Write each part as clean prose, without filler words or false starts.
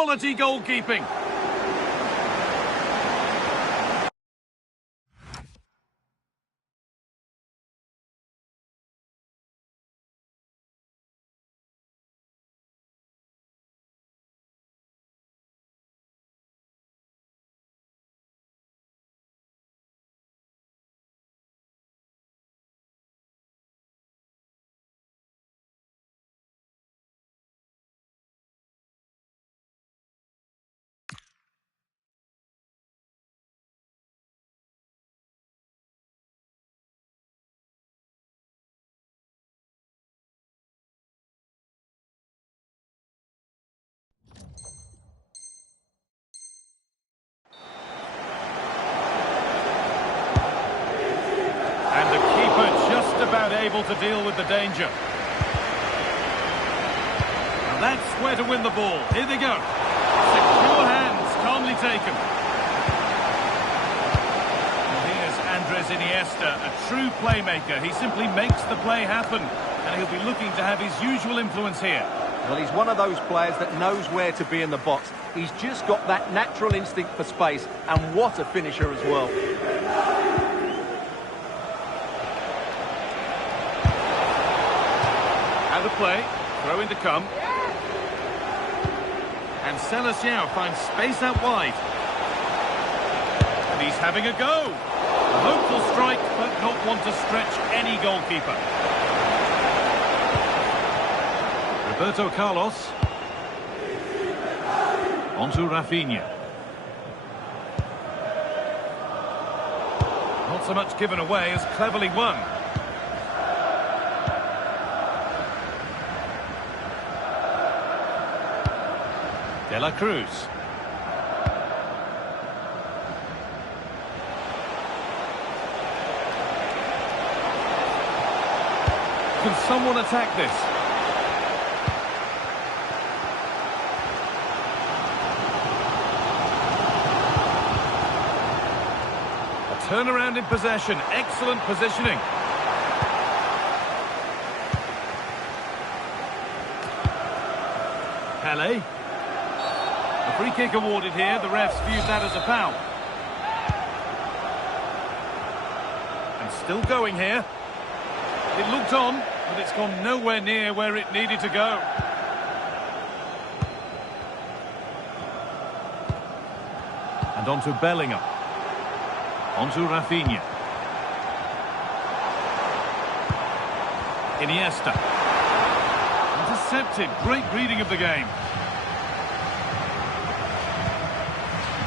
Quality goalkeeping. About able to deal with the danger. And that's where to win the ball. Here they go. Secure hands, calmly taken. And here's Andres Iniesta, a true playmaker. He simply makes the play happen, and he'll be looking to have his usual influence here. Well, he's one of those players that knows where to be in the box. He's just got that natural instinct for space, and what a finisher as well. Out of play, throw in to come. And Celestial finds space out wide. And he's having a go. A hopeful strike, but not one to stretch any goalkeeper. Roberto Carlos. Onto Rafinha. Not so much given away as cleverly won. De La Cruz. Can someone attack this? A turnaround in possession. Excellent positioning. Halle. A free kick awarded here. The refs viewed that as a foul. And still going here. It looked on, but it's gone nowhere near where it needed to go. And onto Bellingham. Onto Rafinha. Iniesta. Intercepted. Great reading of the game.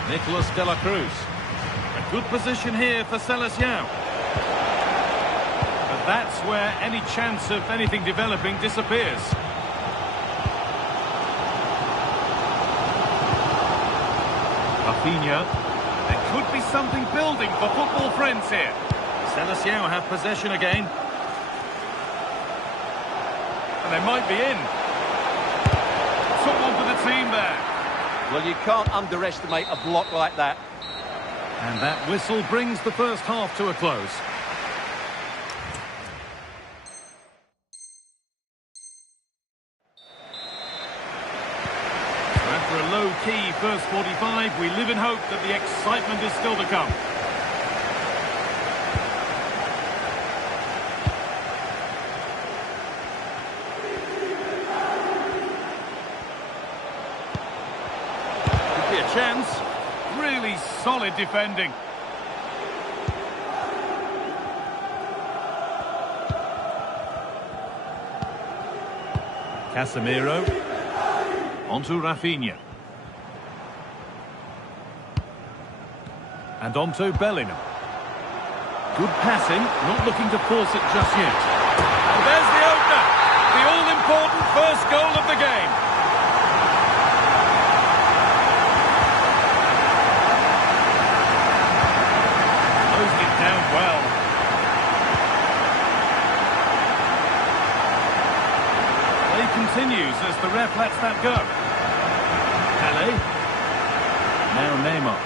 Nicolas De La Cruz. A good position here for Celestial. But that's where any chance of anything developing disappears. Rafinha. There could be something building for football friends here. Celestial have possession again. And they might be in. Took one for the team there. Well, you can't underestimate a block like that. And that whistle brings the first half to a close. So after a low-key first 45, we live in hope that the excitement is still to come. Chance. Really solid defending. Casemiro. Onto Rafinha. And onto Bellingham. Good passing, not looking to force it just yet. And there's the opener. The all-important first goal of the game. Down well. Play continues as the ref lets that go. Halle. Now Neymar.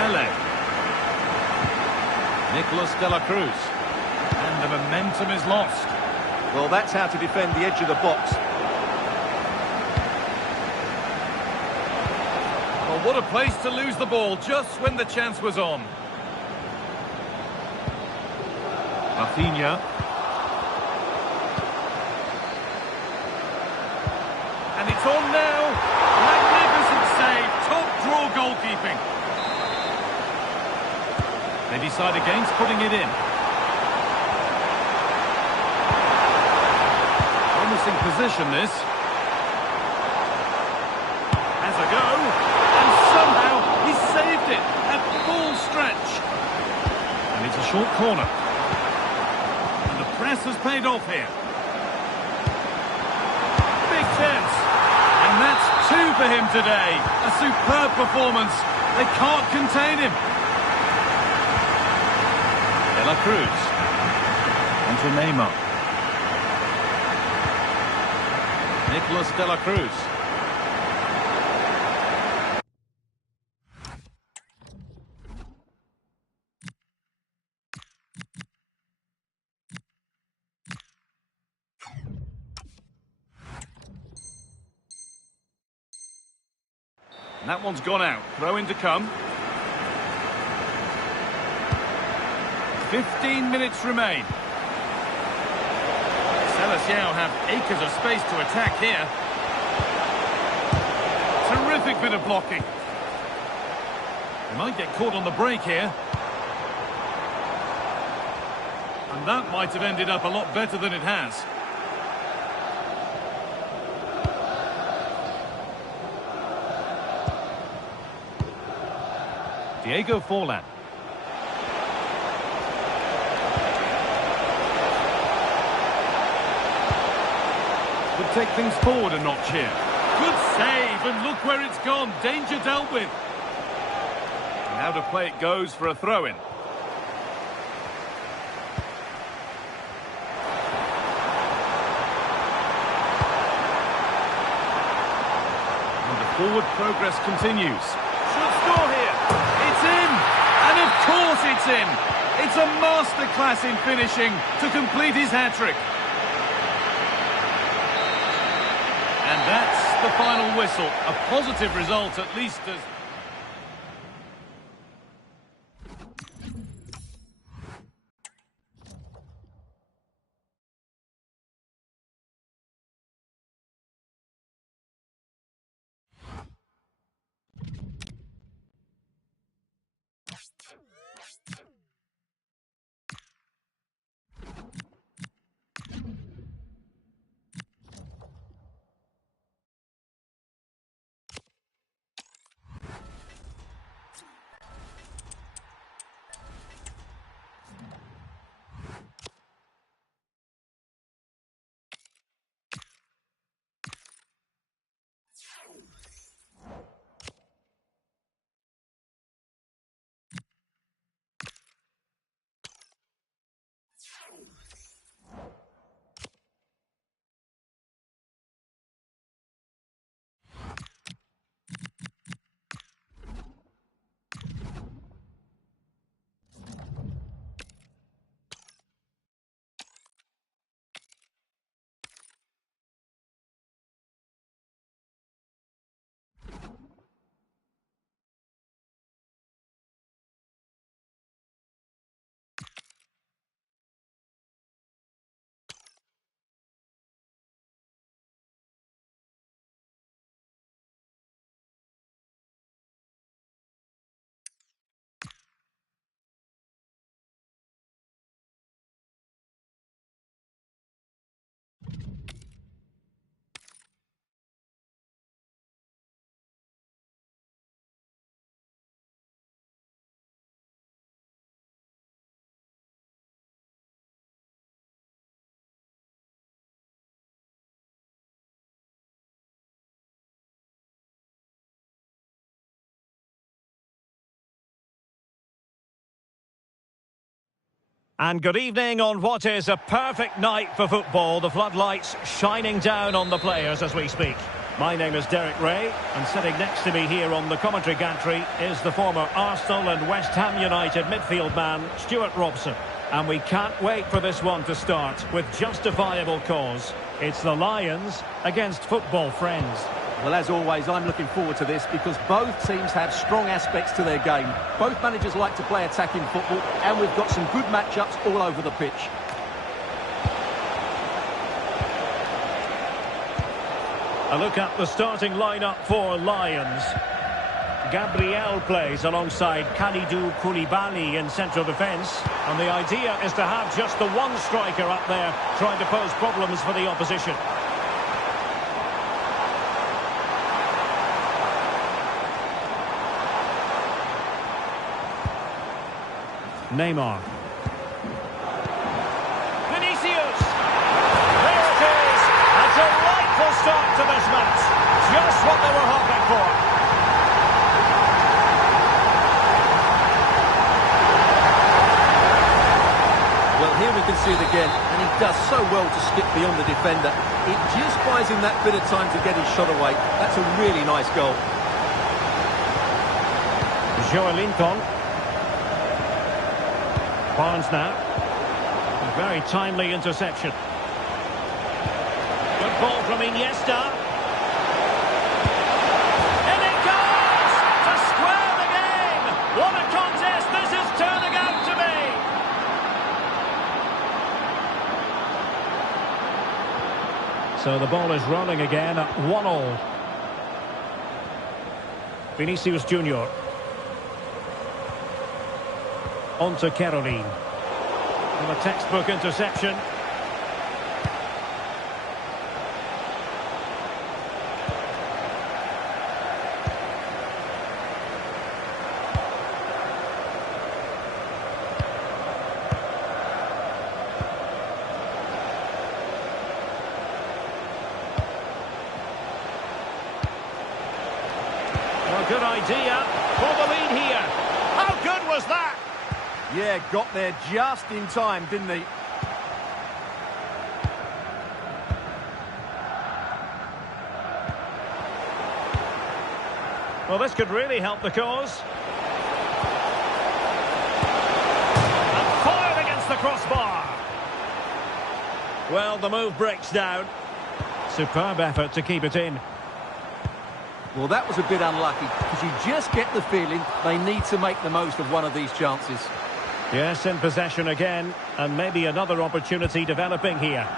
Halle. Nicolas De La Cruz. And the momentum is lost. Well, that's how to defend the edge of the box. Well, what a place to lose the ball just when the chance was on. Rafinha. And it's on now. Magnificent save. Top draw goalkeeping. They decide against putting it in. Promising position, this. Has a go. And somehow he saved it at full stretch. And it's a short corner. And the press has paid off here. Big chance. And that's two for him today. A superb performance. They can't contain him. De La Cruz. Onto Neymar. Nicolas De La Cruz. And that one's gone out. Throw in to come. 15 minutes remain. Selecao have acres of space to attack here. Terrific bit of blocking. They might get caught on the break here. And that might have ended up a lot better than it has. Diego Forlan. Could take things forward a notch here. Good save, and look where it's gone. Danger dealt with. And now to play it goes for a throw-in. And the forward progress continues. Should score here. It's in. And of course it's in. It's a masterclass in finishing to complete his hat-trick. And that's the final whistle. A positive result, at least as... And good evening on what is a perfect night for football. The floodlights shining down on the players as we speak. My name is Derek Ray, and sitting next to me here on the commentary gantry is the former Arsenal and West Ham United midfield man, Stuart Robson. And we can't wait for this one to start with justifiable cause. It's the Lions against football friends. Well, as always, I'm looking forward to this because both teams have strong aspects to their game. Both managers like to play attacking football, and we've got some good matchups all over the pitch. A look at the starting lineup for Lions. Gabriel plays alongside Kalidou Koulibaly in central defence. And the idea is to have just the one striker up there trying to pose problems for the opposition. Neymar. Vinicius. There it is. A delightful start to this match. Just what they were hoping for. Well, here we can see it again, and he does so well to skip beyond the defender. It just buys him that bit of time to get his shot away. That's a really nice goal. Linton. Barnes now. A very timely interception. Good ball from Iniesta. And it goes! To square the game! What a contest this is turning out to be! So the ball is rolling again at 1-1. Vinicius Junior. On to kerajinan. And a textbook interception. Well, good idea for the lead here. How good was that? Yeah, got there just in time, didn't he? Well, this could really help the cause. And fired against the crossbar. Well, the move breaks down. Superb effort to keep it in. Well, that was a bit unlucky because you just get the feeling they need to make the most of one of these chances. Yes, in possession again, and maybe another opportunity developing here.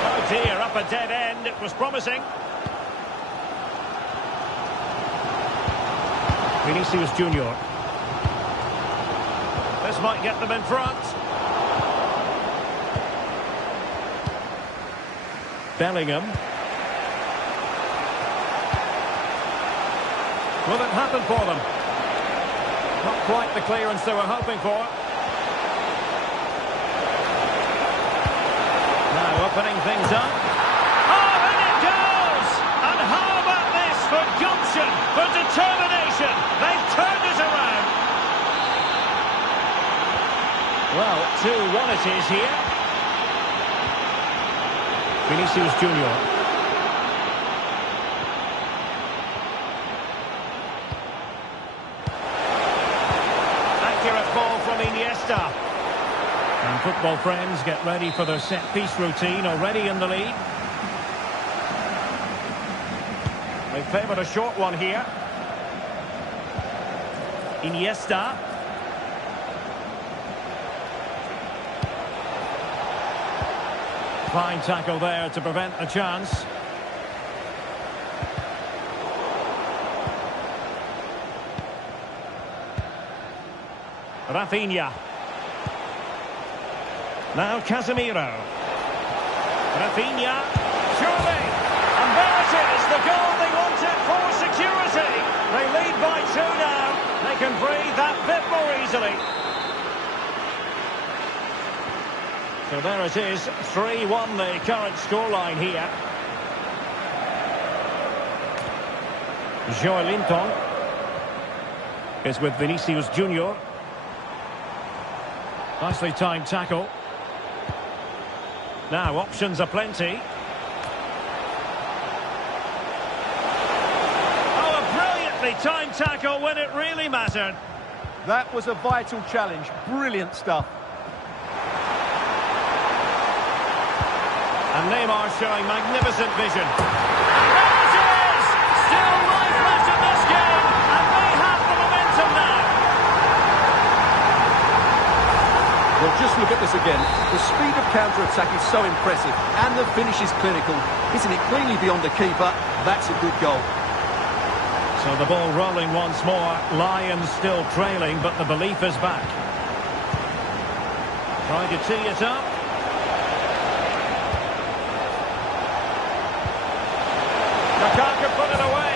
Oh dear, up a dead end. It was promising. Vinicius Junior. This might get them in front. Bellingham. Will it happen for them? Not quite the clearance they were hoping for. Now opening things up. Oh, in it goes! And how about this for gumption, for determination? They've turned it around. Well, 2-1 it is here. Vinicius Junior. Ball from Iniesta. And football friends get ready for their set-piece routine, already in the lead. They favoured a short one here. Iniesta. Fine tackle there to prevent the chance. Rafinha. Now Casemiro. Rafinha. Surely. And there it is, the goal they wanted for security. They lead by 2 now. They can breathe that bit more easily. So there it is, 3-1 the current scoreline here. Linton is with Vinicius Junior. Nicely timed tackle. Now, options are plenty. Oh, a brilliantly timed tackle when it really mattered. That was a vital challenge. Brilliant stuff. And Neymar showing magnificent vision. And there it is! Still life left in this game, and they have the momentum now. Well, just look at this again. The speed of counter-attack is so impressive, and the finish is clinical. Hitting it cleanly beyond the keeper, that's a good goal. So the ball rolling once more. Lions still trailing, but the belief is back. Trying to tee it up. Lukaku put it away.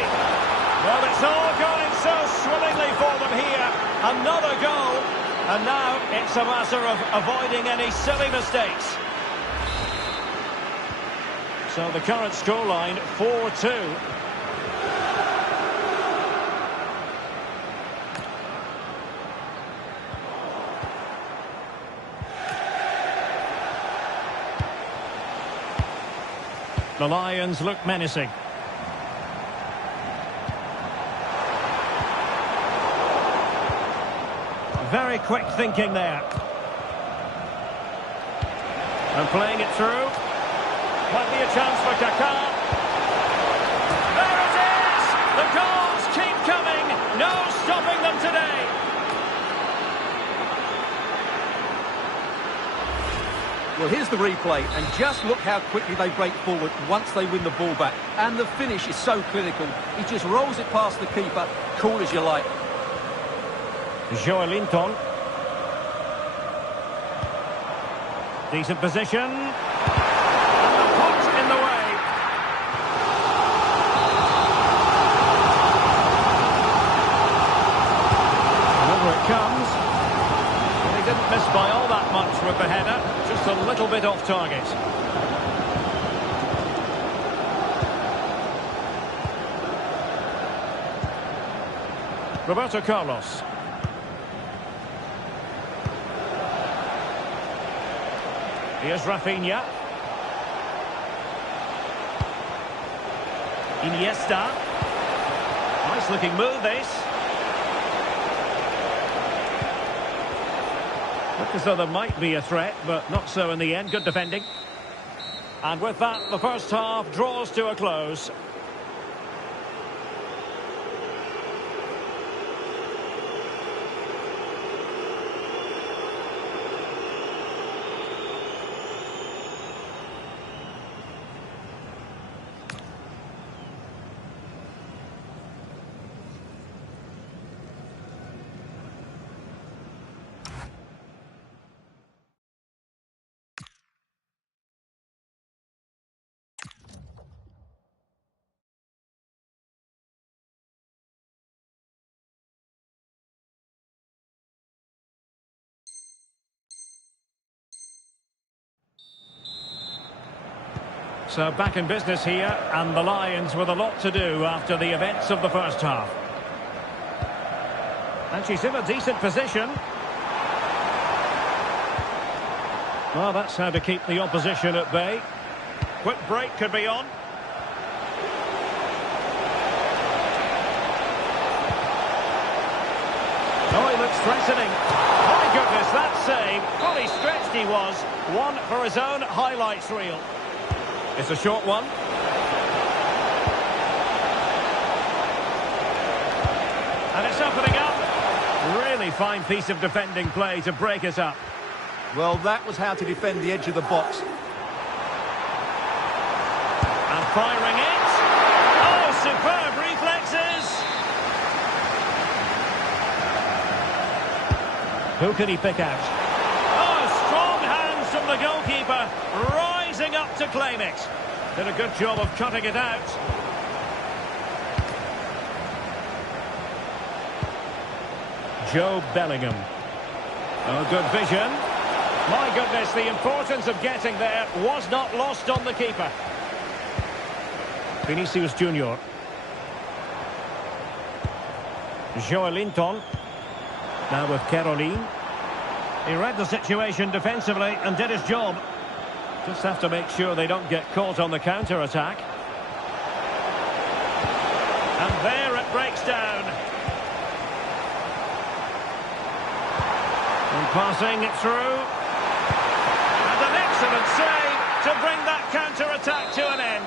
Well, it's all going so swimmingly for them here. Another goal. And now it's a matter of avoiding any silly mistakes. So the current scoreline, 4-2. The Lions look menacing. Very quick thinking there. And playing it through. Might be a chance for Kaká. There it is! The goals keep coming. No stopping them today. Well, here's the replay, and just look how quickly they break forward once they win the ball back. And the finish is so clinical. He just rolls it past the keeper, cool as you like. Joelinton. Decent position. And the pot in the way. And over it comes. Well, he didn't miss by all that much with the header. Just a little bit off target. Roberto Carlos. Here's Rafinha. Iniesta. Nice looking move, this. Looked as though there might be a threat, but not so in the end. Good defending. And with that, the first half draws to a close. So back in business here, and the Lions with a lot to do after the events of the first half. And she's in a decent position. Well, that's how to keep the opposition at bay. Quick break could be on. Oh, he looks threatening. My goodness, that save. Fully stretched he was. One for his own highlights reel. It's a short one. And it's opening up. Really fine piece of defending play to break it up. Well, that was how to defend the edge of the box. And firing it. Oh, superb reflexes. Who can he pick out? Oh, strong hands from the goalkeeper. Rising up to claim it. Did a good job of cutting it out. Joe Bellingham. Oh, good vision. My goodness, the importance of getting there was not lost on the keeper. Vinicius Junior. Joelinton. Now with Caroline. He read the situation defensively and did his job. Just have to make sure they don't get caught on the counter-attack. And there it breaks down. And passing it through. And an excellent save. to bring that counter-attack to an end.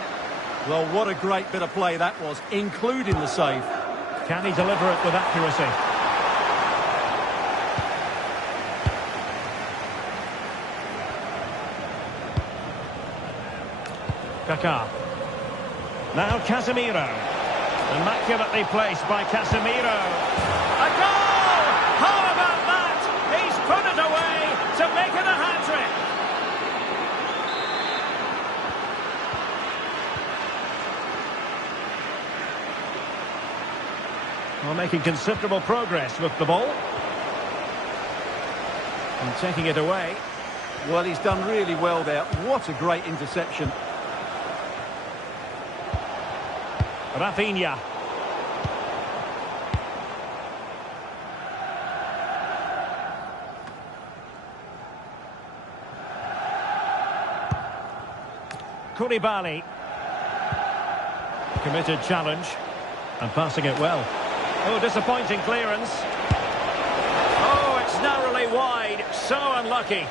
Well, what a great bit of play that was, including the save. Can he deliver it with accuracy? Kaká. Now Casemiro. Immaculately placed by Casemiro. A goal! How about that? He's put it away to make it a hat-trick. Well, making considerable progress with the ball. And taking it away. Well, he's done really well there. What a great interception. Rafinha. Koulibaly. Committed challenge. And passing it well. Oh, disappointing clearance. Oh, it's narrowly wide. So unlucky.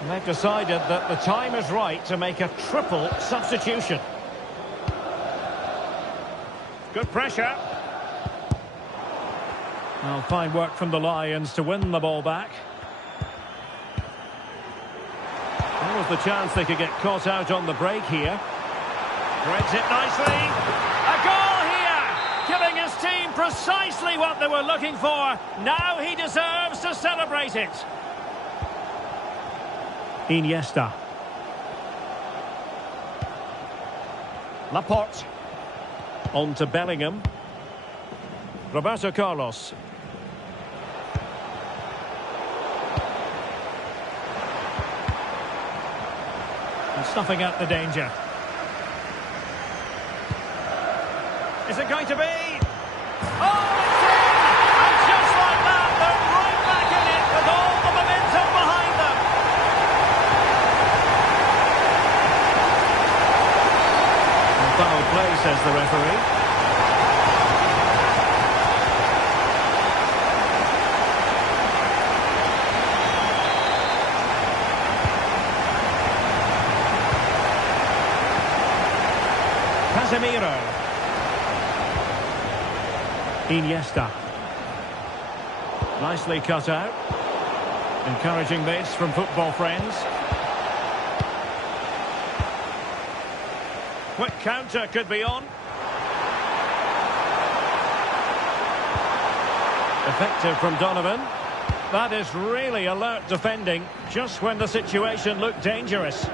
And they've decided that the time is right to make a triple substitution. Good pressure. Well, fine work from the Lions to win the ball back. There was the chance they could get caught out on the break here. Threads it nicely. A goal here! Giving his team precisely what they were looking for. Now he deserves to celebrate it. Iniesta. Laporte. On to Bellingham. Roberto Carlos. And snuffing out the danger. Is it going to be? Oh, it's in! And just like that, they're right back in it with all the momentum behind them. Foul play, says the referee. Casemiro. Iniesta. Nicely cut out. Encouraging this from football friends. Quick counter could be on. Effective from Donovan. That is really alert defending, just when the situation looked dangerous.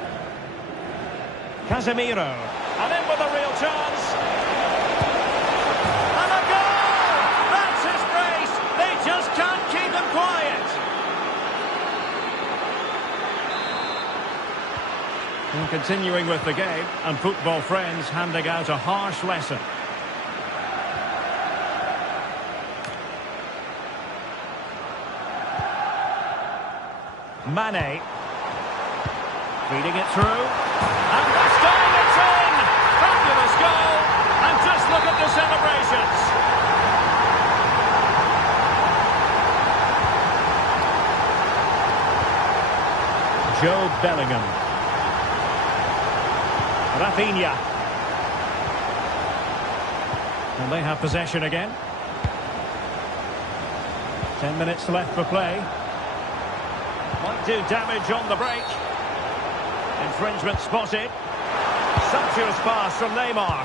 Casemiro. And in with a real chance. And a goal! That's his brace. They just can't keep him quiet. And continuing with the game, and football friends handing out a harsh lesson. Mane. Feeding it through. And this time it's in! Fabulous goal! And just look at the celebrations! Joe Bellingham. Rafinha. And they have possession again. 10 minutes left for play. Might do damage on the break. Infringement spotted. Sumptuous pass from Neymar.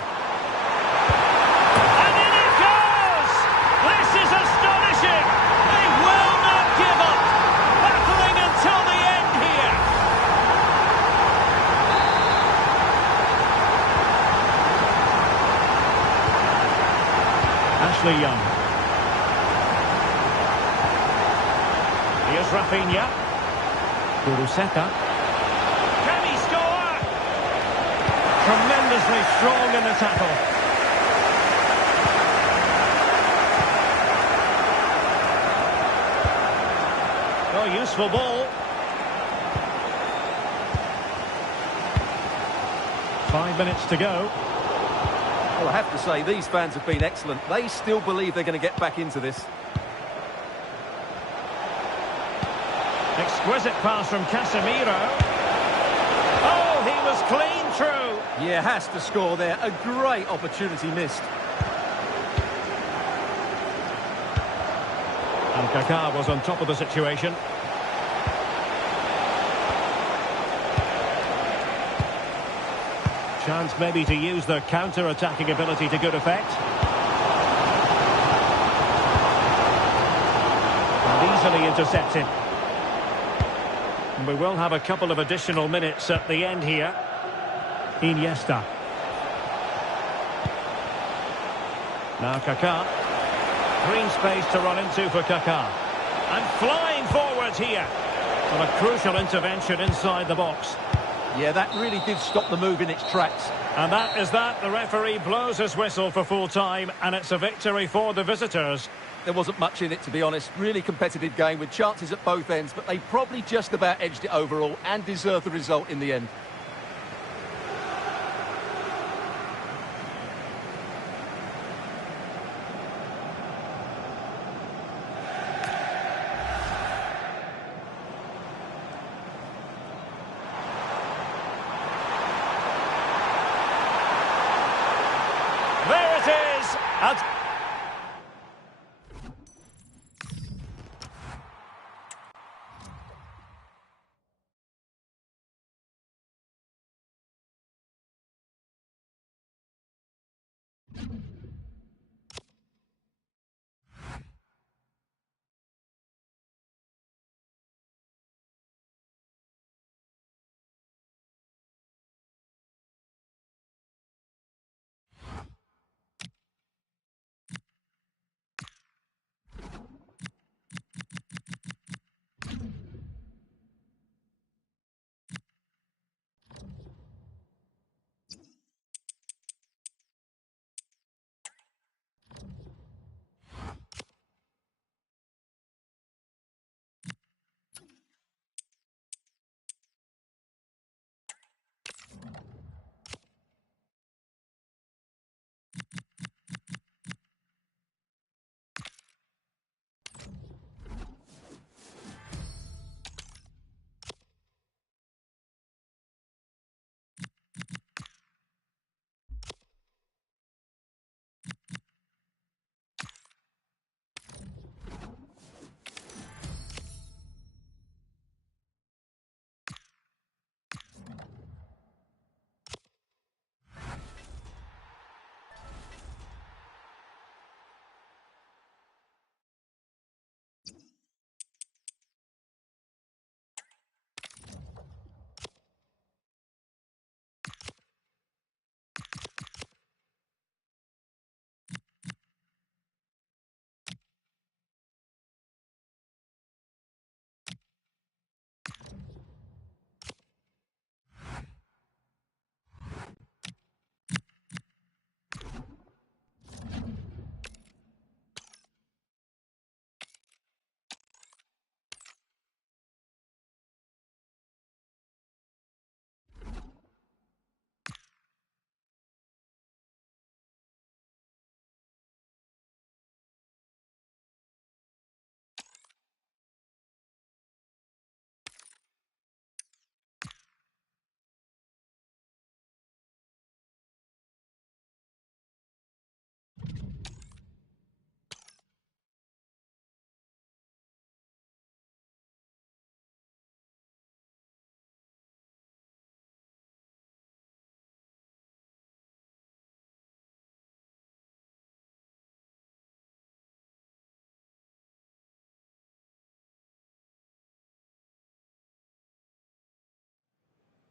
And in it goes! This is astonishing! They will not give up! Battling until the end here! Ashley Young. Here's Rafinha. Kuruseka. Can he score? Tremendously strong in the tackle. Oh, useful ball. 5 minutes to go. Well, I have to say, these fans have been excellent. They still believe they're going to get back into this. Exquisite pass from Casemiro. Oh, he was clean through. Yeah, has to score there. A great opportunity missed. And Kaká was on top of the situation. Chance maybe to use their counter-attacking ability to good effect. And easily intercepted. And we will have a couple of additional minutes at the end here. Iniesta. Now Kaká. Green space to run into for Kaká. And flying forwards here. Well, a crucial intervention inside the box. Yeah, that really did stop the move in its tracks. And that is that. The referee blows his whistle for full time, and it's a victory for the visitors. There wasn't much in it, to be honest. Really competitive game with chances at both ends, but they probably just about edged it overall and deserved the result in the end. There it is!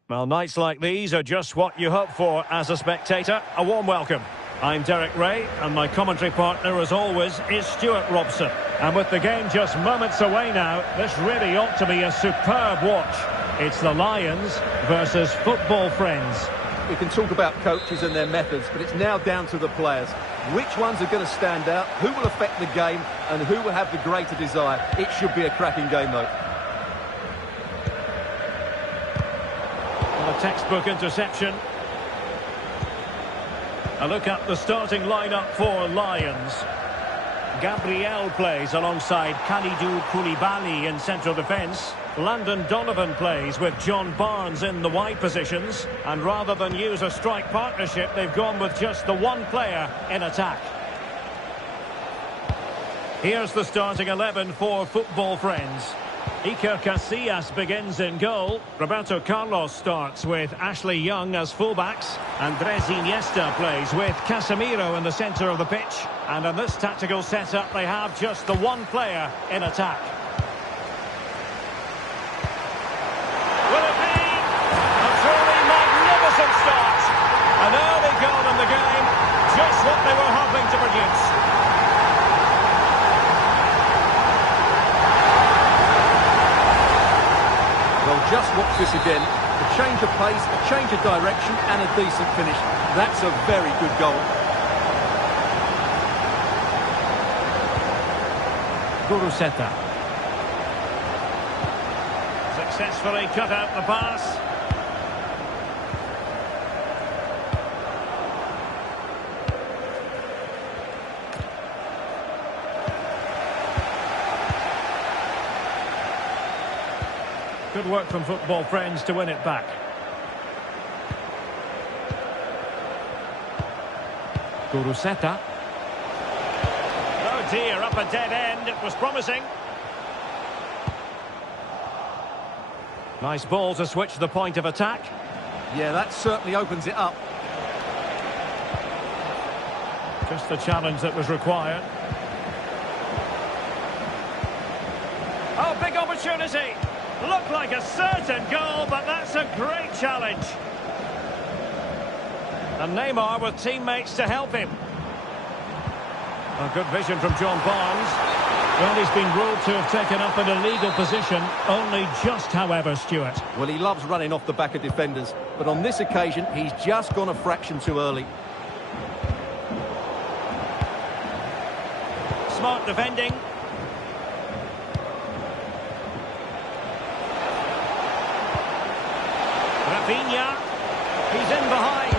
Well, nights like these are just what you hope for as a spectator. A warm welcome. I'm Derek Ray, and my commentary partner, as always, is Stuart Robson. And with the game just moments away now, this really ought to be a superb watch. It's the Lions versus football friends. We can talk about coaches and their methods, but it's now down to the players. Which ones are going to stand out, who will affect the game, and who will have the greater desire. It should be a cracking game, though. Well, a textbook interception. A look at the starting lineup for Lions. Gabriel plays alongside Kalidou Koulibaly in central defence. Landon Donovan plays with John Barnes in the wide positions. And rather than use a strike partnership, they've gone with just the one player in attack. Here's the starting 11 for football friends. Iker Casillas begins in goal. Roberto Carlos starts with Ashley Young as fullbacks. Andres Iniesta plays with Casemiro in the centre of the pitch. And in this tactical setup, they have just the one player in attack. Will it be a truly magnificent start? An early goal in the game, just what they were hoping to produce. Well, just watch this again. A change of pace, a change of direction, and a decent finish. That's a very good goal. Guruseta. Successfully cut out the pass. Good work from football friends to win it back. Guruseta. Oh dear, up a dead end. It was promising. Nice ball to switch the point of attack. Yeah, that certainly opens it up. Just the challenge that was required. Oh, big opportunity. Looked like a certain goal, but that's a great challenge. And Neymar with teammates to help him. A good vision from John Barnes. Well, he's been ruled to have taken up an illegal position, only just, however, Stuart. Well, he loves running off the back of defenders, but on this occasion, he's just gone a fraction too early. Smart defending. Rafinha, he's in behind,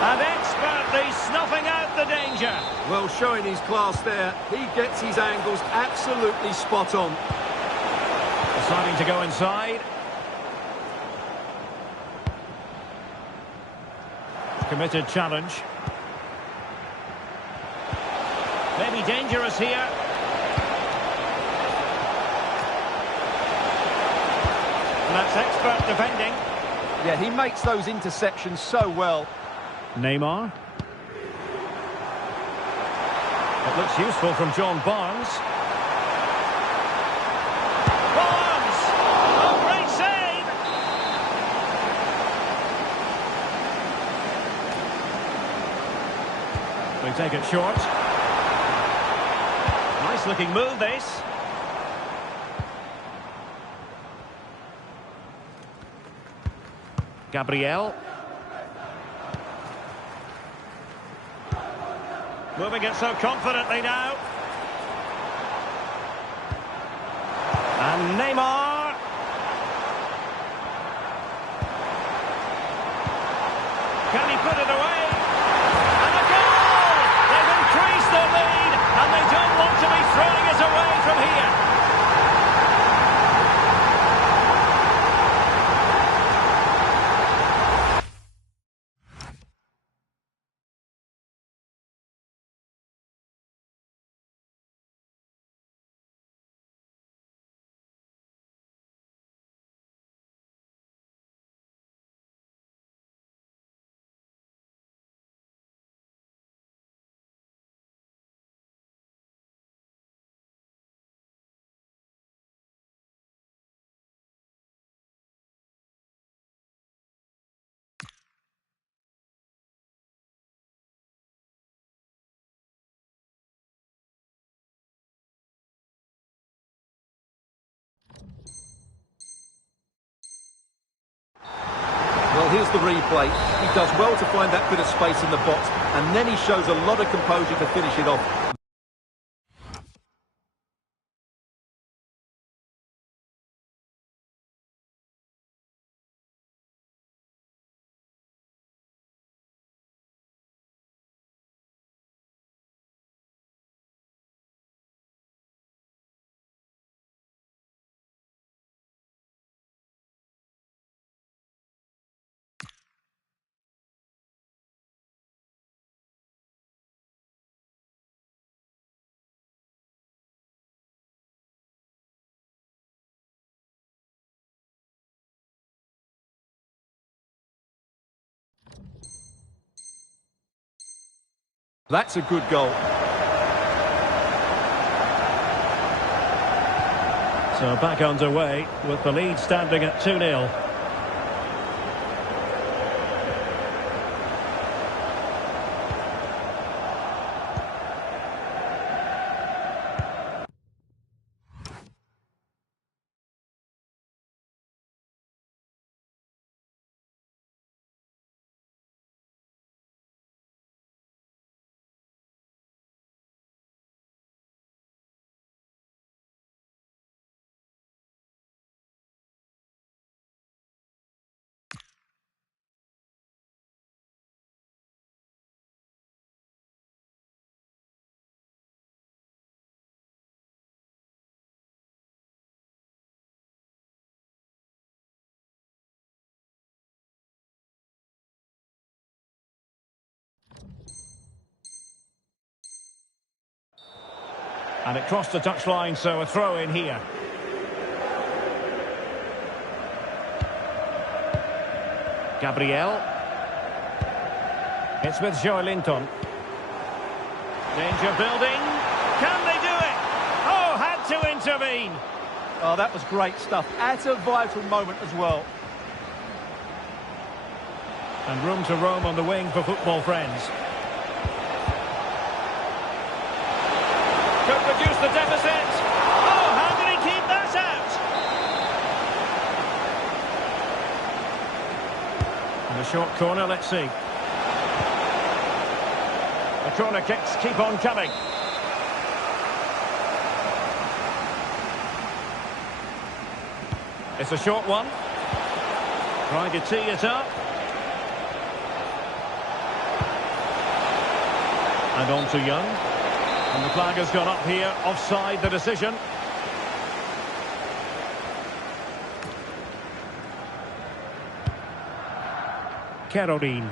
and expertly snuffing out the danger. Well, showing his class there, he gets his angles absolutely spot on. Deciding to go inside. Committed challenge. Maybe dangerous here. And that's expert defending. Yeah, he makes those interceptions so well. Neymar. It looks useful from John Barnes. Barnes! Oh, great save! They take it short. Nice looking move, this. Gabriel. Moving it so confidently now. And Neymar. Can he put it away? And a goal! They've increased their lead, and they don't want to be throwing it away from here. the replay. He does well to find that bit of space in the box, and then he shows a lot of composure to finish it off. That's a good goal. So back underway with the lead standing at 2-0. And it crossed the touchline, so a throw in here. Gabriel. It's with Joelinton. Danger building. Can they do it? Oh, had to intervene. Oh, that was great stuff. At a vital moment as well. And room to roam on the wing for football friends. Could reduce the deficit. Oh, how did he keep that out? And a short corner, let's see. The corner kicks keep on coming. It's a short one. Trying to tee it up. And on to Young. And the flag has gone up here, offside the decision. Kerajinan.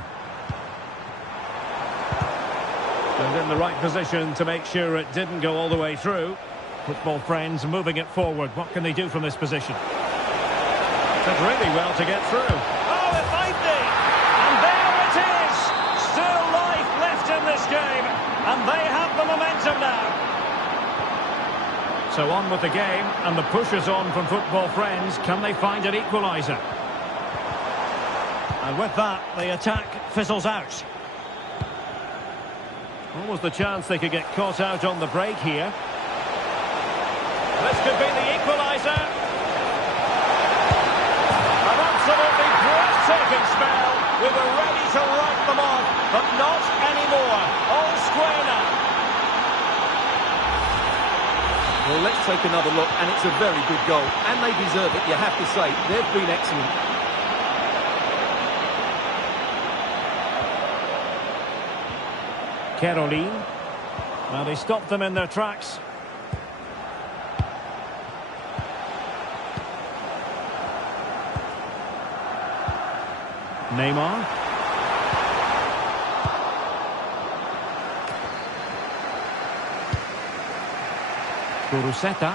And in the right position to make sure it didn't go all the way through. Football friends moving it forward. What can they do from this position? Did really well to get through. Oh, it might be! And there it is! Still life left in this game. And they have the momentum now. So on with the game, and the push is on from football friends. Can they find an equaliser? And with that, the attack fizzles out. What was the chance they could get caught out on the break here? This could be the equaliser. An absolutely breathtaking spell. We were ready to write them off, but not anymore. All square now. Well, let's take another look, and it's a very good goal. And they deserve it, you have to say. They've been excellent. Kerajinan. Well, they stopped them in their tracks. Neymar. Kuruseta.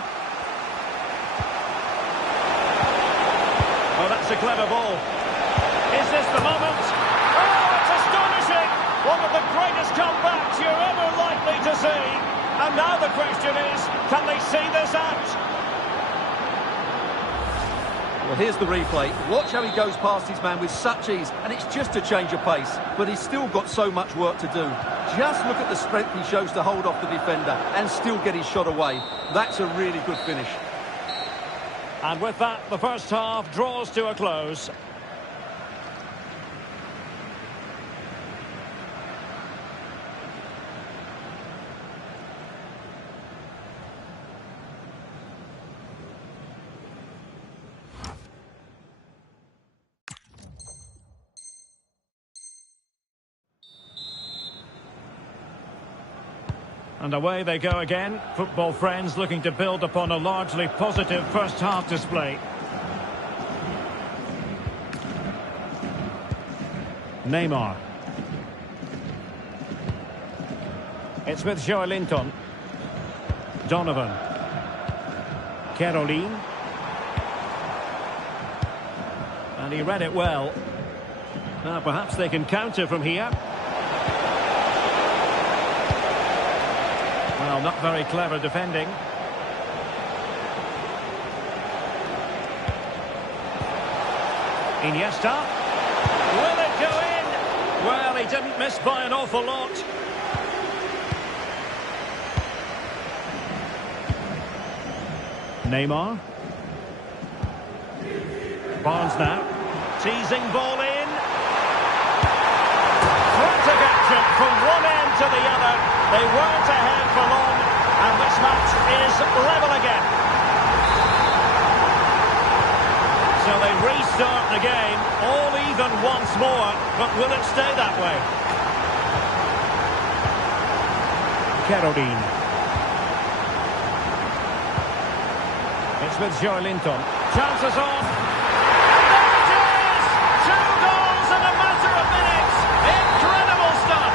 Oh, that's a clever ball. Is this the moment? Oh, it's astonishing! One of the greatest comebacks you're ever likely to see. And now the question is, can they see this out? Well, here's the replay. Watch how he goes past his man with such ease, and it's just a change of pace. But he's still got so much work to do. Just look at the strength he shows to hold off the defender and still get his shot away. That's a really good finish. And with that, the first half draws to a close. And away they go again. Football friends looking to build upon a largely positive first-half display. Neymar. It's with Joelinton. Donovan. Caroline. And he read it well. Now perhaps they can counter from here. Well, not very clever defending. Iniesta. Will it go in? Well, he didn't miss by an awful lot. Neymar. Barnes now. Teasing ball in. Frantic action from one end to the other. They weren't ahead for long, and this match is level again. So they restart the game, all even once more, but will it stay that way? Caroline. It's with Joelinton. Chances on. There it is! 2 goals in a matter of minutes. Incredible stuff.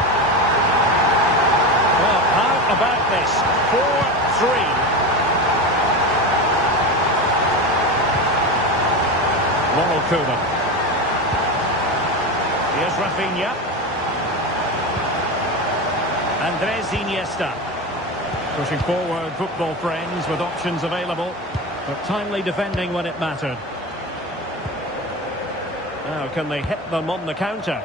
Well, how about this? 4-3. Worldcup. Here's Rafinha. Andres Iniesta. Pushing forward, football friends, with options available. But timely defending when it mattered. Now, can they hit them on the counter?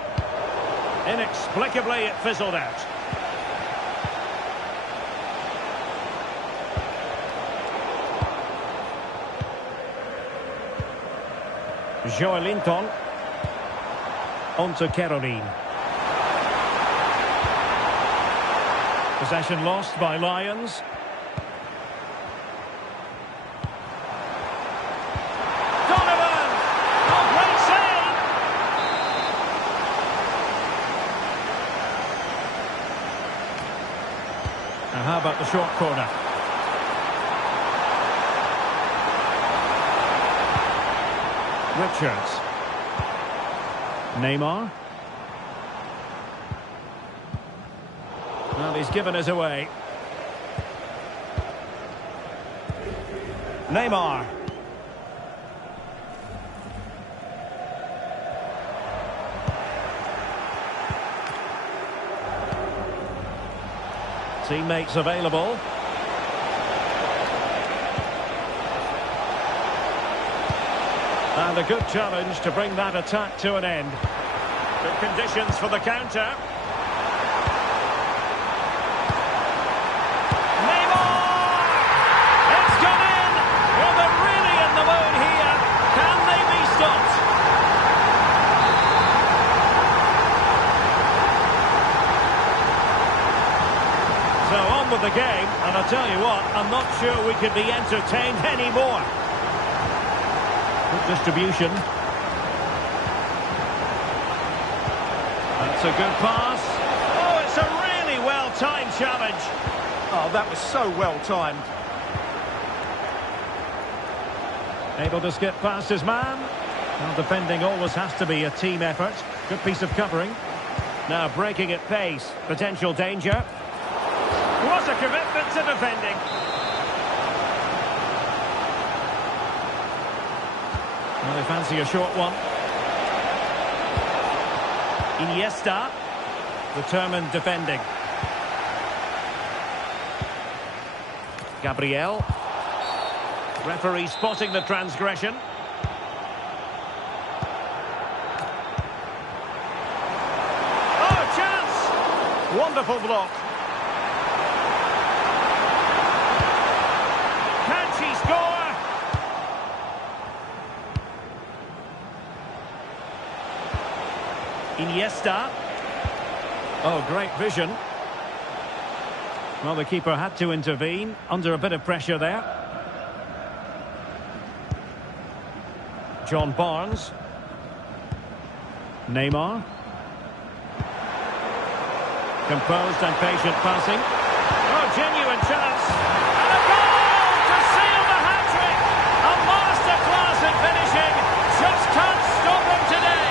Inexplicably, it fizzled out. Joelinton. On to Caroline. Possession lost by Lions. Donovan! Oh, great save! Now, how about the short corner? Richards. Neymar. Well, he's given us away. Neymar. Teammates available. And a good challenge to bring that attack to an end. Good conditions for the counter. Neymar! It's gone in! Well, they're really in the mood here. Can they be stopped? So on with the game, and I'll tell you what, I'm not sure we could be entertained anymore. Good distribution. That's a good pass. Oh, it's a really well-timed challenge. Oh, that was so well-timed. Able to skip past his man. Well, defending always has to be a team effort. Good piece of covering. Now breaking at pace. Potential danger. What a commitment to defending. Well, they fancy a short one. Iniesta. Determined defending. Gabriel. Referee spotting the transgression. Oh, chance! Wonderful block. Can she score? Iniesta. Oh, great vision. Well, the keeper had to intervene, under a bit of pressure there. John Barnes. Neymar. Composed and patient passing. Oh, genuine chance. And a goal to seal the hat-trick. A masterclass in finishing. Just can't stop him today.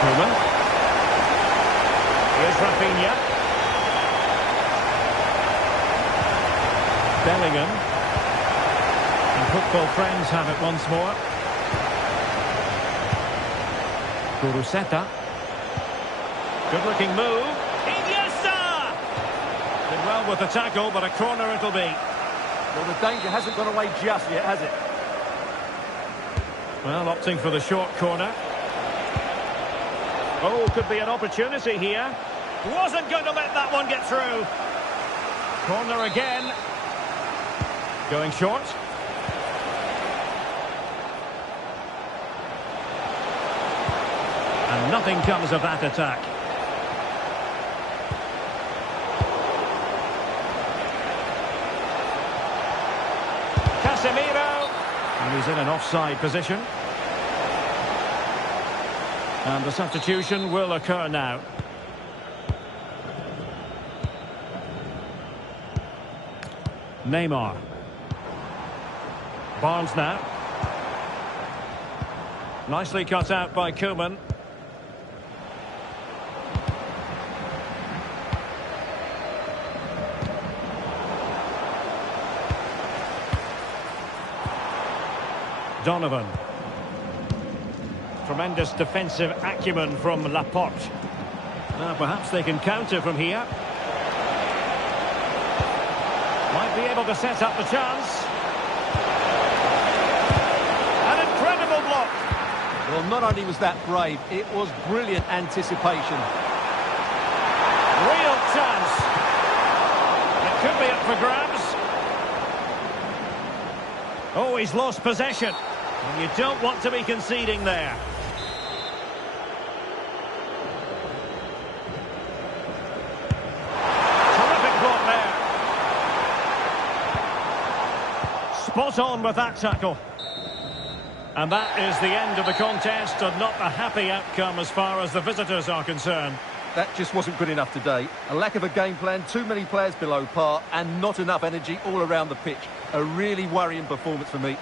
Koeman. Here's Rafinha. Bellingham. And football friends have it once more. Kuruseta. Good looking move. Iniesta! Did well with the tackle, but a corner it'll be. Well, the danger hasn't gone away just yet, has it? Well, opting for the short corner. Oh, could be an opportunity here. Wasn't going to let that one get through. Corner again. Going short. And nothing comes of that attack. Casemiro. And he's in an offside position. And the substitution will occur now. Neymar. Barnes now. Nicely cut out by Koeman. Donovan. Tremendous defensive acumen from Laporte. Now perhaps they can counter from here. Might be able to set up the chance. An incredible block. Well, not only was that brave, it was brilliant anticipation. Real chance. It could be up for grabs. Oh, he's lost possession. And you don't want to be conceding there. Terrific block there. Spot on with that tackle. And that is the end of the contest, and not a happy outcome as far as the visitors are concerned. That just wasn't good enough today. A lack of a game plan, too many players below par, and not enough energy all around the pitch. A really worrying performance for me.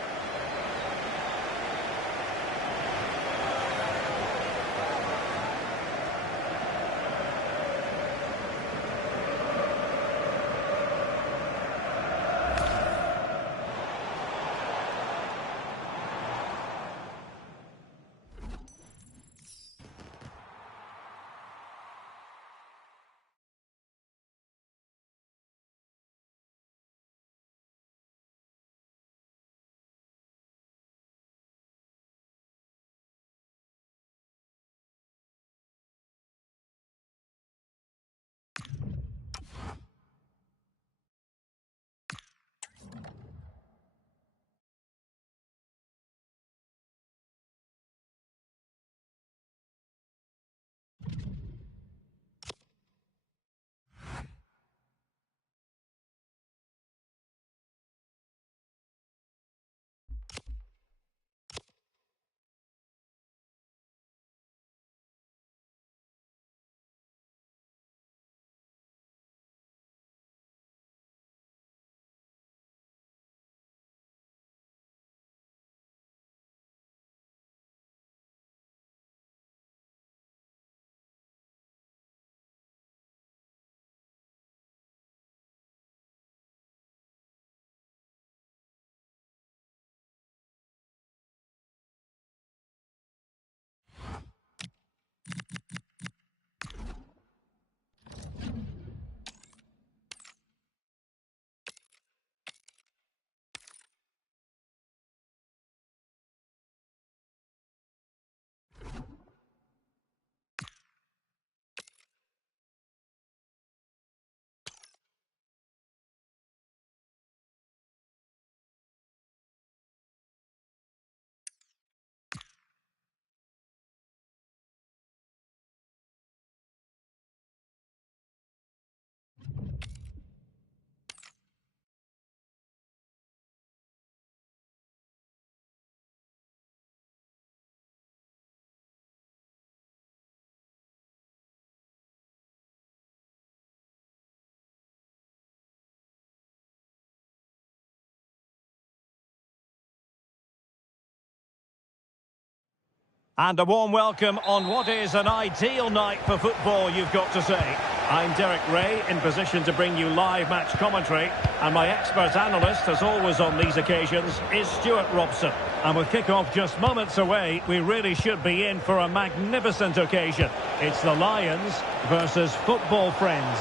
And a warm welcome on what is an ideal night for football, you've got to say. I'm Derek Ray, in position to bring you live match commentary. And my expert analyst, as always on these occasions, is Stuart Robson. And with kick-off just moments away, we really should be in for a magnificent occasion. It's the Lions versus football friends.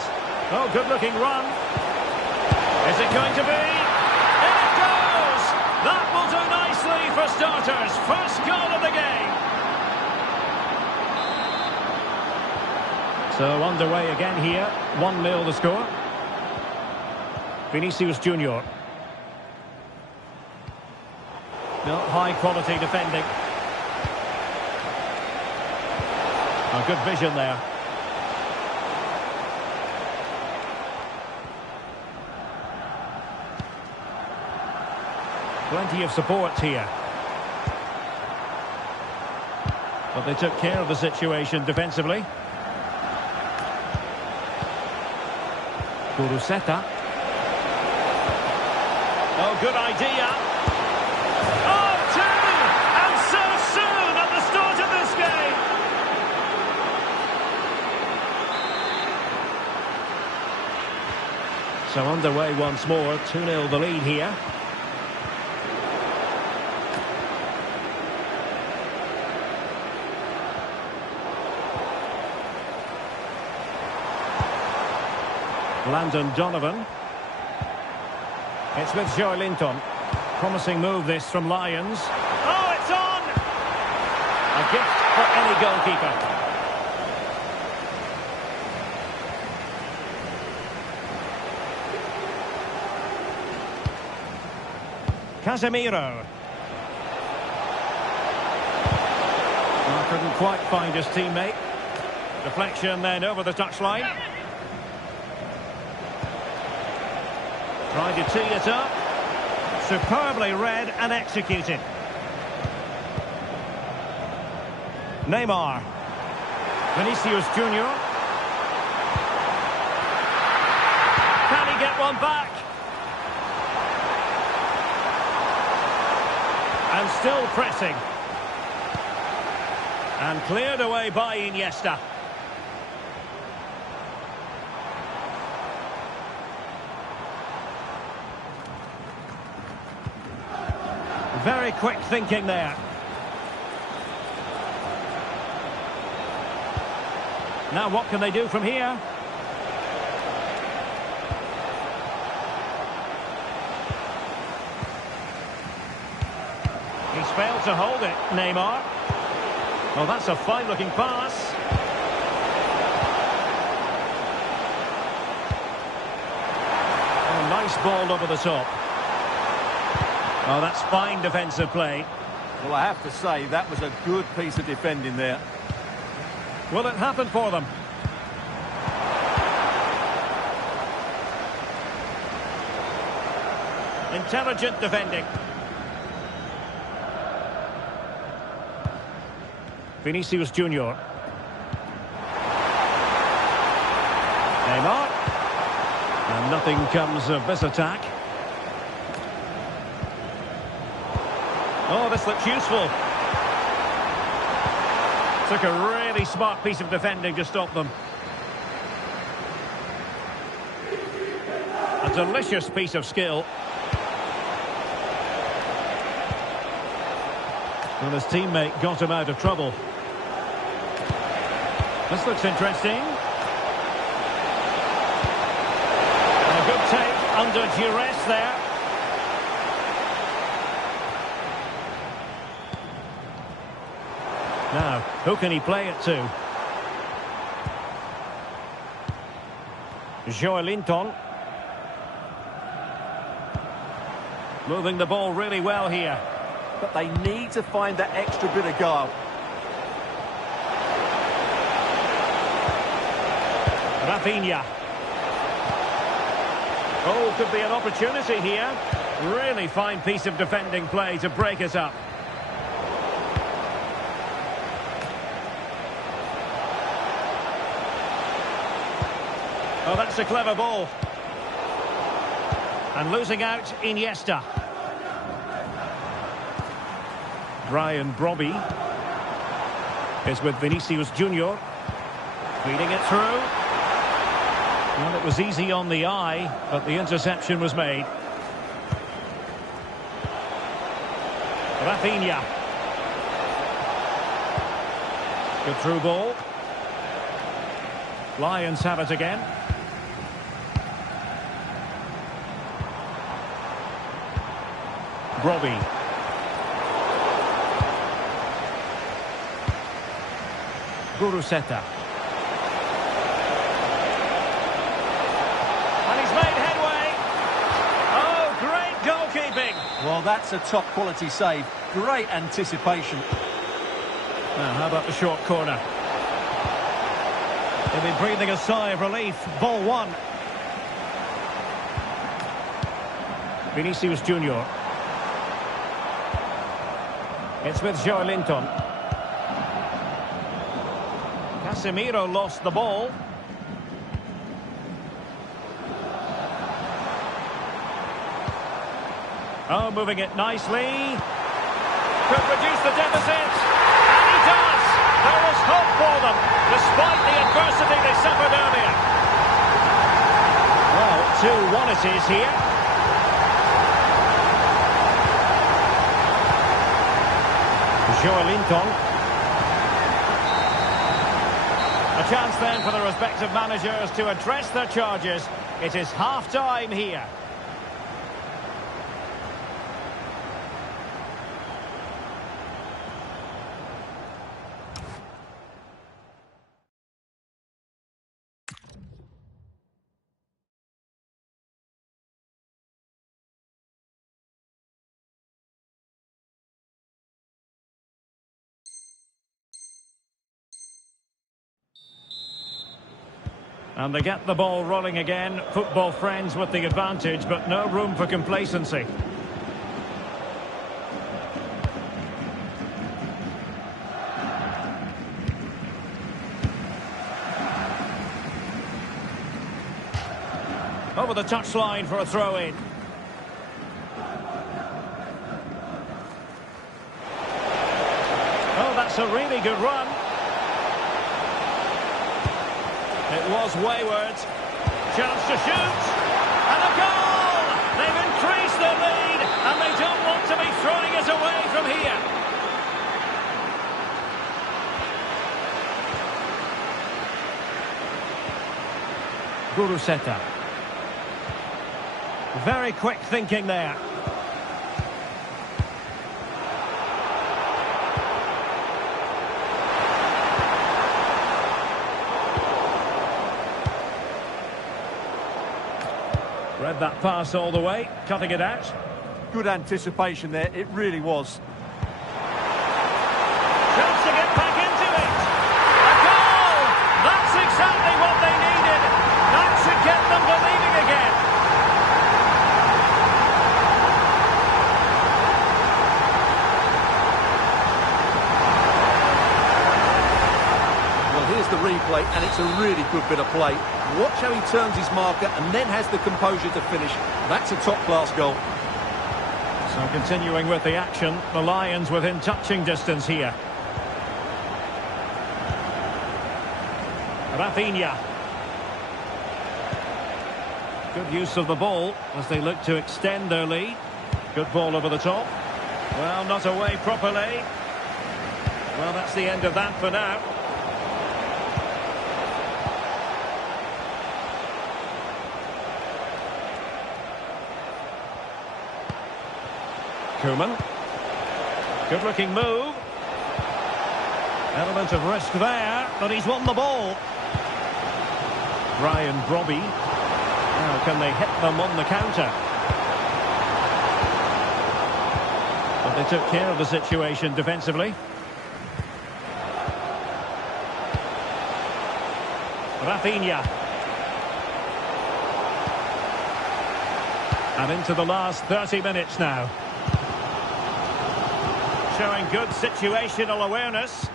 Oh, good-looking run. Is it going to be? In it goes! That will do nicely for starters. First goal of the game. So underway again here. 1-0 the score. Vinicius Junior. No, high quality defending. Oh, good vision there. Plenty of support here. But they took care of the situation defensively. Kuruseta. Oh, good idea. Oh, two! And so soon at the start of this game. So underway once more. 2-0 the lead here. Landon Donovan. It's with Joelinton. Promising move this from Lions. Oh, it's on! A gift for any goalkeeper. Casemiro. Well, couldn't quite find his teammate. Deflection then over the touchline. Tried to tee it up. Superbly read and executed. Neymar. Vinicius Junior. Can he get one back? And still pressing. And cleared away by Iniesta. Very quick thinking there. Now what can they do from here? He's failed to hold it, Neymar. Oh, that's a fine-looking pass. Oh, nice ball over the top. Oh, that's fine defensive play. Well, I have to say, that was a good piece of defending there. Will it happen for them? Intelligent defending. Vinicius Junior. Neymar. And nothing comes of this attack. Oh, this looks useful. Took a really smart piece of defending to stop them. A delicious piece of skill. Well, his teammate got him out of trouble. This looks interesting. A good take under duress there. Now, who can he play it to? Joelinton. Moving the ball really well here. But they need to find that extra bit of guile. Rafinha. Oh, could be an opportunity here. Really fine piece of defending play to break us up. Oh, that's a clever ball. And losing out, Iniesta. Brian Brobby. is with Vinicius Junior. Feeding it through. Well, it was easy on the eye, but the interception was made. Rafinha. Good through ball. Lions have it again. Robbie. Guruseta. And he's made headway. Oh, great goalkeeping. Well, that's a top quality save. Great anticipation. Now, how about the short corner? They'll be breathing a sigh of relief. Ball one. Vinicius Junior. It's with Joelinton. Casemiro lost the ball. Oh, moving it nicely. Could reduce the deficit. And he does. There is hope for them, despite the adversity they suffered earlier. Well, 2-1 it is here. Joelinton. A chance then for the respective managers to address their charges. It is half-time here. And they get the ball rolling again. Football friends with the advantage, but no room for complacency. Over the touchline for a throw-in. Oh, that's a really good run. It was wayward. Chance to shoot. And a goal! They've increased their lead, and they don't want to be throwing it away from here. Guruseta. Very quick thinking there. Read that pass all the way, cutting it out. Good anticipation there, it really was. Chance to get back into it. A goal! That's exactly what they needed. That should get them believing again. Well, here's the replay, and it's a really good bit of play. Watch how he turns his marker and then has the composure to finish. That's a top-class goal. So continuing with the action, the Lions within touching distance here. Rafinha. Good use of the ball as they look to extend their lead. Good ball over the top. Well, not away properly. Well, that's the end of that for now. Koeman. Good looking move. Element of risk there, but he's won the ball. Brian Brobby. Now can they hit them on the counter? But they took care of the situation defensively. Rafinha. And into the last 30 minutes now. Showing good situational awareness.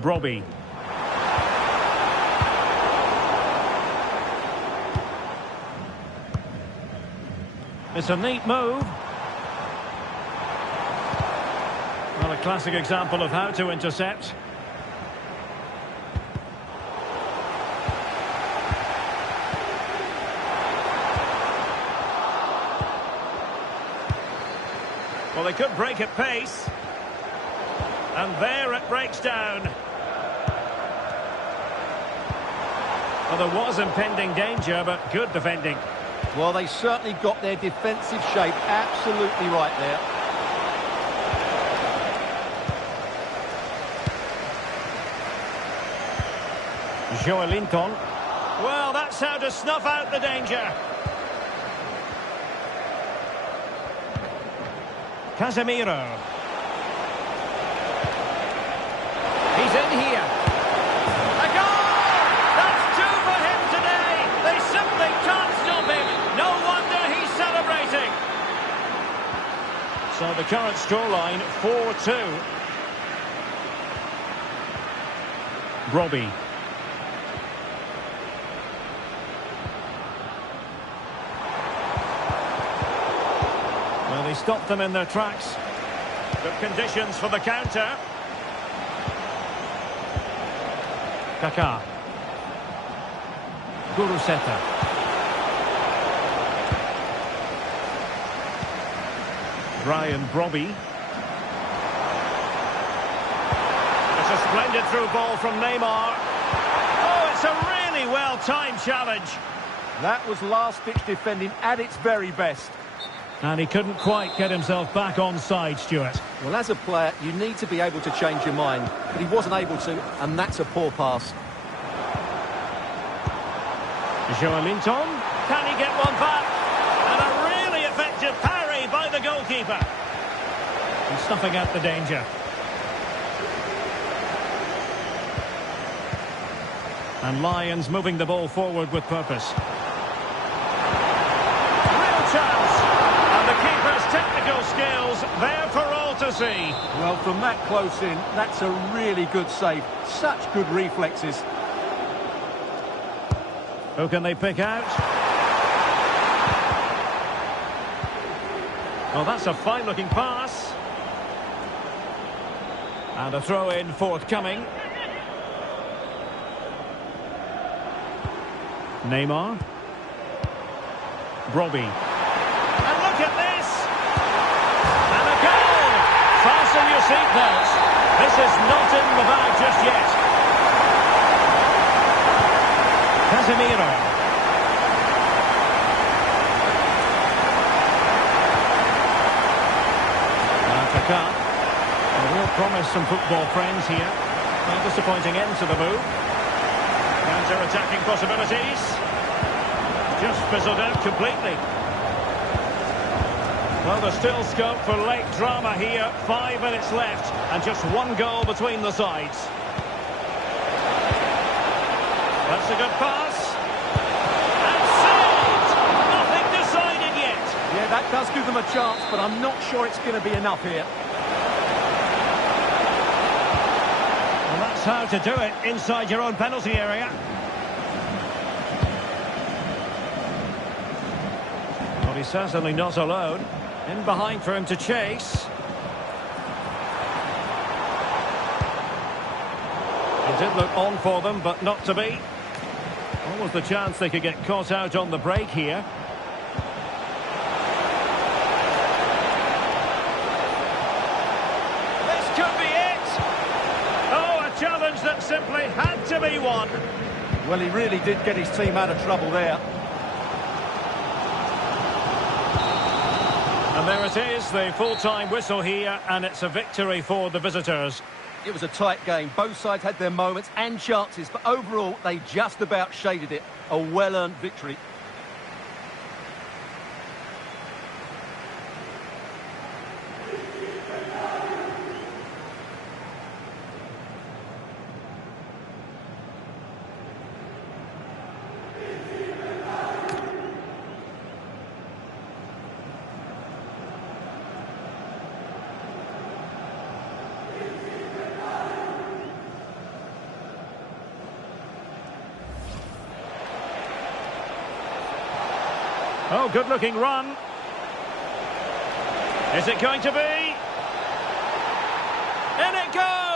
Brobby. It's a neat move. Well, a classic example of how to intercept. Well, they could break at pace. And there it breaks down. Well, there was impending danger, but good defending. Well, they certainly got their defensive shape absolutely right there. Joelinton. Well, that's how to snuff out the danger. Casemiro. He's in here. A goal! That's two for him today. They simply can't stop him. No wonder he's celebrating. So the current scoreline, 4-2. Robbie. Well, he stopped them in their tracks. Good conditions for the counter. Kaká. Guruseta. Brian Brobby. It's a splendid through ball from Neymar. Oh, it's a really well-timed challenge. That was last-ditch defending at its very best. And he couldn't quite get himself back on side, Stuart. Well, as a player, you need to be able to change your mind. But he wasn't able to, and that's a poor pass. Joelinton. Can he get one back? And a really effective parry by the goalkeeper. He's snuffing out the danger. And Lions moving the ball forward with purpose. Real chance. And the keeper's technical skills there for all to see. Well, from that close in, that's a really good save. Such good reflexes. Who can they pick out? Well, that's a fine-looking pass. And a throw-in forthcoming. Neymar. Brobby. And look at this! And a goal! Fasten your seatbelts. This is not in the bag just yet. Casemiro. And Kaká. A real promise from football friends here. A disappointing end to the move. Counter-attacking possibilities. Just fizzled out completely. Well, there's still scope for late drama here. 5 minutes left and just one goal between the sides. That's a good pass. And saved! Nothing decided yet. Yeah, that does give them a chance, but I'm not sure it's going to be enough here. Well, that's how to do it inside your own penalty area. Well, he's certainly not alone. In behind for him to chase. It did look on for them, but not to be. What was the chance they could get caught out on the break here? This could be it! Oh, a challenge that simply had to be won. Well, he really did get his team out of trouble there. And there it is, the full-time whistle here, and it's a victory for the visitors. It was a tight game. Both sides had their moments and chances, but overall, they just about shaded it. A well-earned victory. Oh, good-looking run. Is it going to be? In it goes!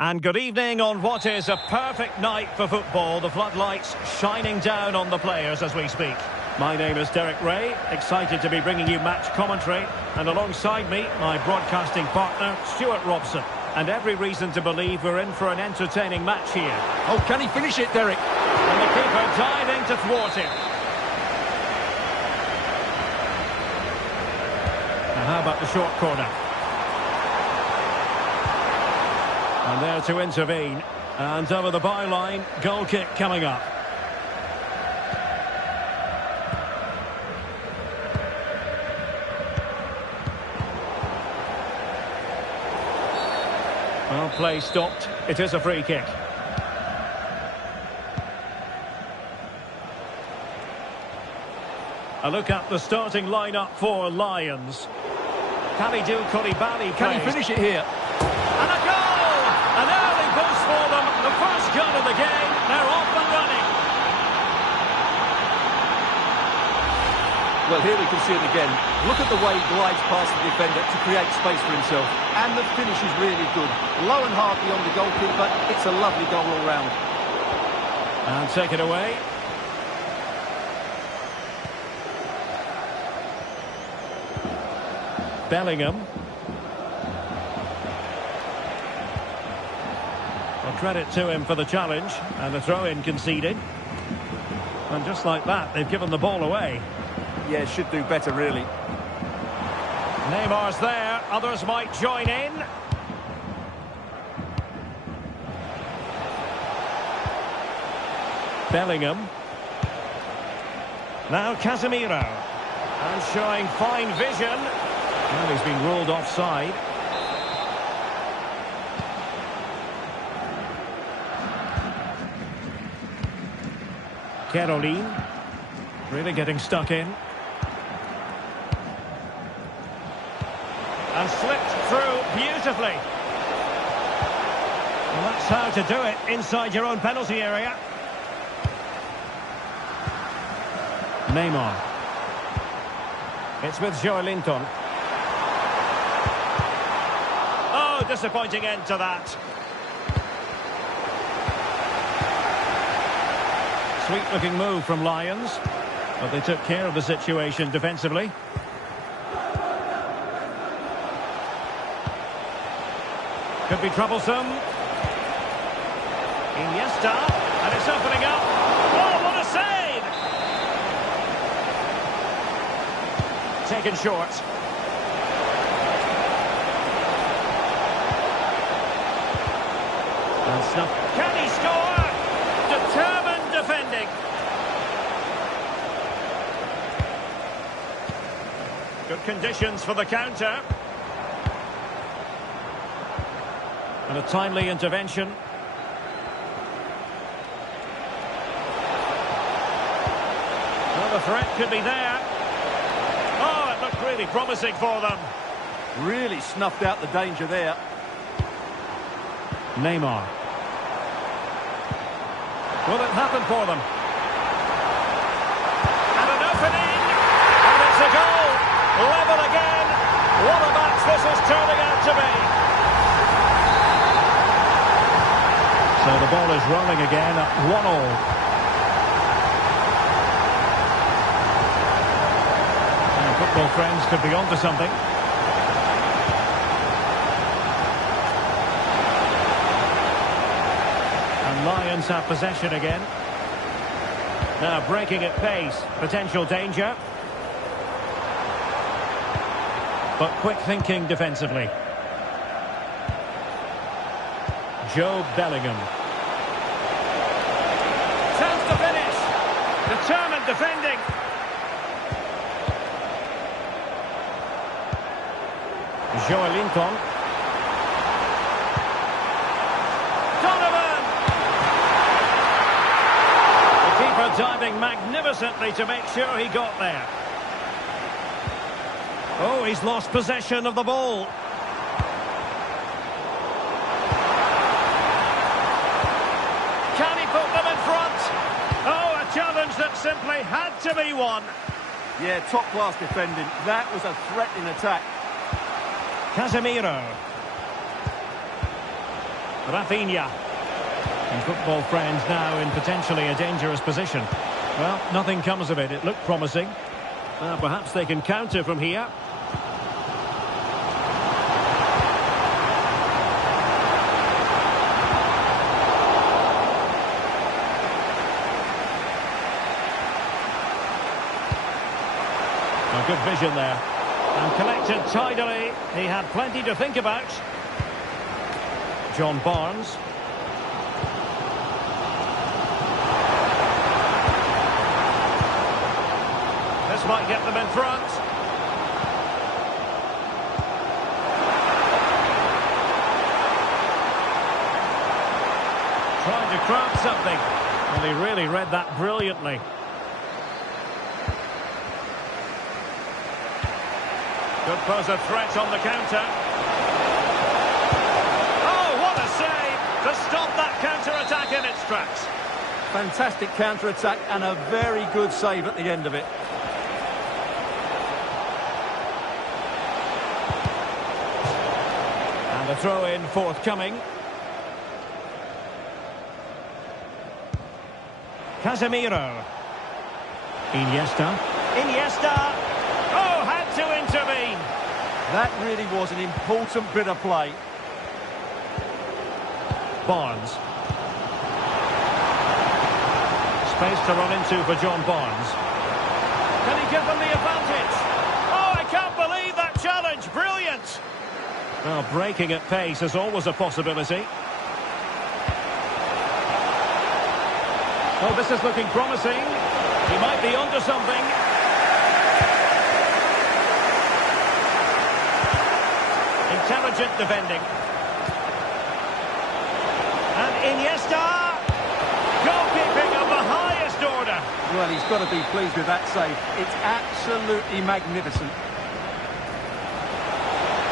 And good evening on what is a perfect night for football. The floodlights shining down on the players as we speak. My name is Derek Ray, excited to be bringing you match commentary. And alongside me, my broadcasting partner, Stuart Robson. And every reason to believe we're in for an entertaining match here. Oh, can he finish it, Derek? And the keeper diving to thwart him. Now how about the short corner? And there to intervene. And over the byline, goal kick coming up. Well, play stopped. It is a free kick. A look at the starting lineup for Lions. Kalidou Koulibaly Can he finish it here? And a goal! An early boost for them. The first goal of the game. They're off and running. Well, here we can see it again. Look at the way he glides past the defender to create space for himself. And the finish is really good. Low and hard beyond the goalkeeper. It's a lovely goal all round. And take it away. Bellingham. Well, credit to him for the challenge. And the throw-in conceded. And just like that, they've given the ball away. Yeah, should do better, really. Neymar's there, others might join in. Bellingham. Now Casemiro. And showing fine vision. Well, he's been ruled offside. Caroline. Really getting stuck in. And slipped through beautifully. Well, that's how to do it inside your own penalty area. Neymar. It's with Joelinton. Oh, disappointing end to that. Sweet-looking move from Lions, but they took care of the situation defensively. Could be troublesome. Iniesta, and it's opening up. Oh, what a save! Taken short. And snuff. Can he score? Determined defending. Good conditions for the counter. And a timely intervention. Well, the threat could be there. Oh, it looked really promising for them. Really snuffed out the danger there. Neymar. Will it happen for them? And an opening! And it's a goal! Level again! What a match this is turning out to be! So the ball is rolling again at 1-1. And football friends could be onto something. And Lions have possession again. Now breaking at pace, potential danger. But quick thinking defensively. Joe Bellingham. Chance to finish. Determined defending. Joelinton. Donovan. The keeper diving magnificently to make sure he got there. Oh, he's lost possession of the ball. Can he put them in front? Oh, a challenge that simply had to be won. Yeah, top-class defending. That was a threatening attack. Casemiro. Rafinha. And football friends now in potentially a dangerous position. Well, nothing comes of it. It looked promising. Perhaps they can counter from here. Good vision there. And collected tidily. He had plenty to think about. John Barnes. This might get them in front. Trying to craft something. And he really read that brilliantly. Could pose a threat on the counter. Oh, what a save to stop that counter-attack in its tracks. Fantastic counter-attack and a very good save at the end of it. And a throw-in forthcoming. Casemiro. Iniesta. Oh, had to intervene. That really was an important bit of play. Barnes. Space to run into for John Barnes. Can he give them the advantage? Oh, I can't believe that challenge. out. Well, breaking at pace is always a possibility. Oh, this is looking promising. He might be onto something. Intelligent defending. And Iniesta. Goalkeeping of the highest order. Well, he's got to be pleased with that save. It's absolutely magnificent.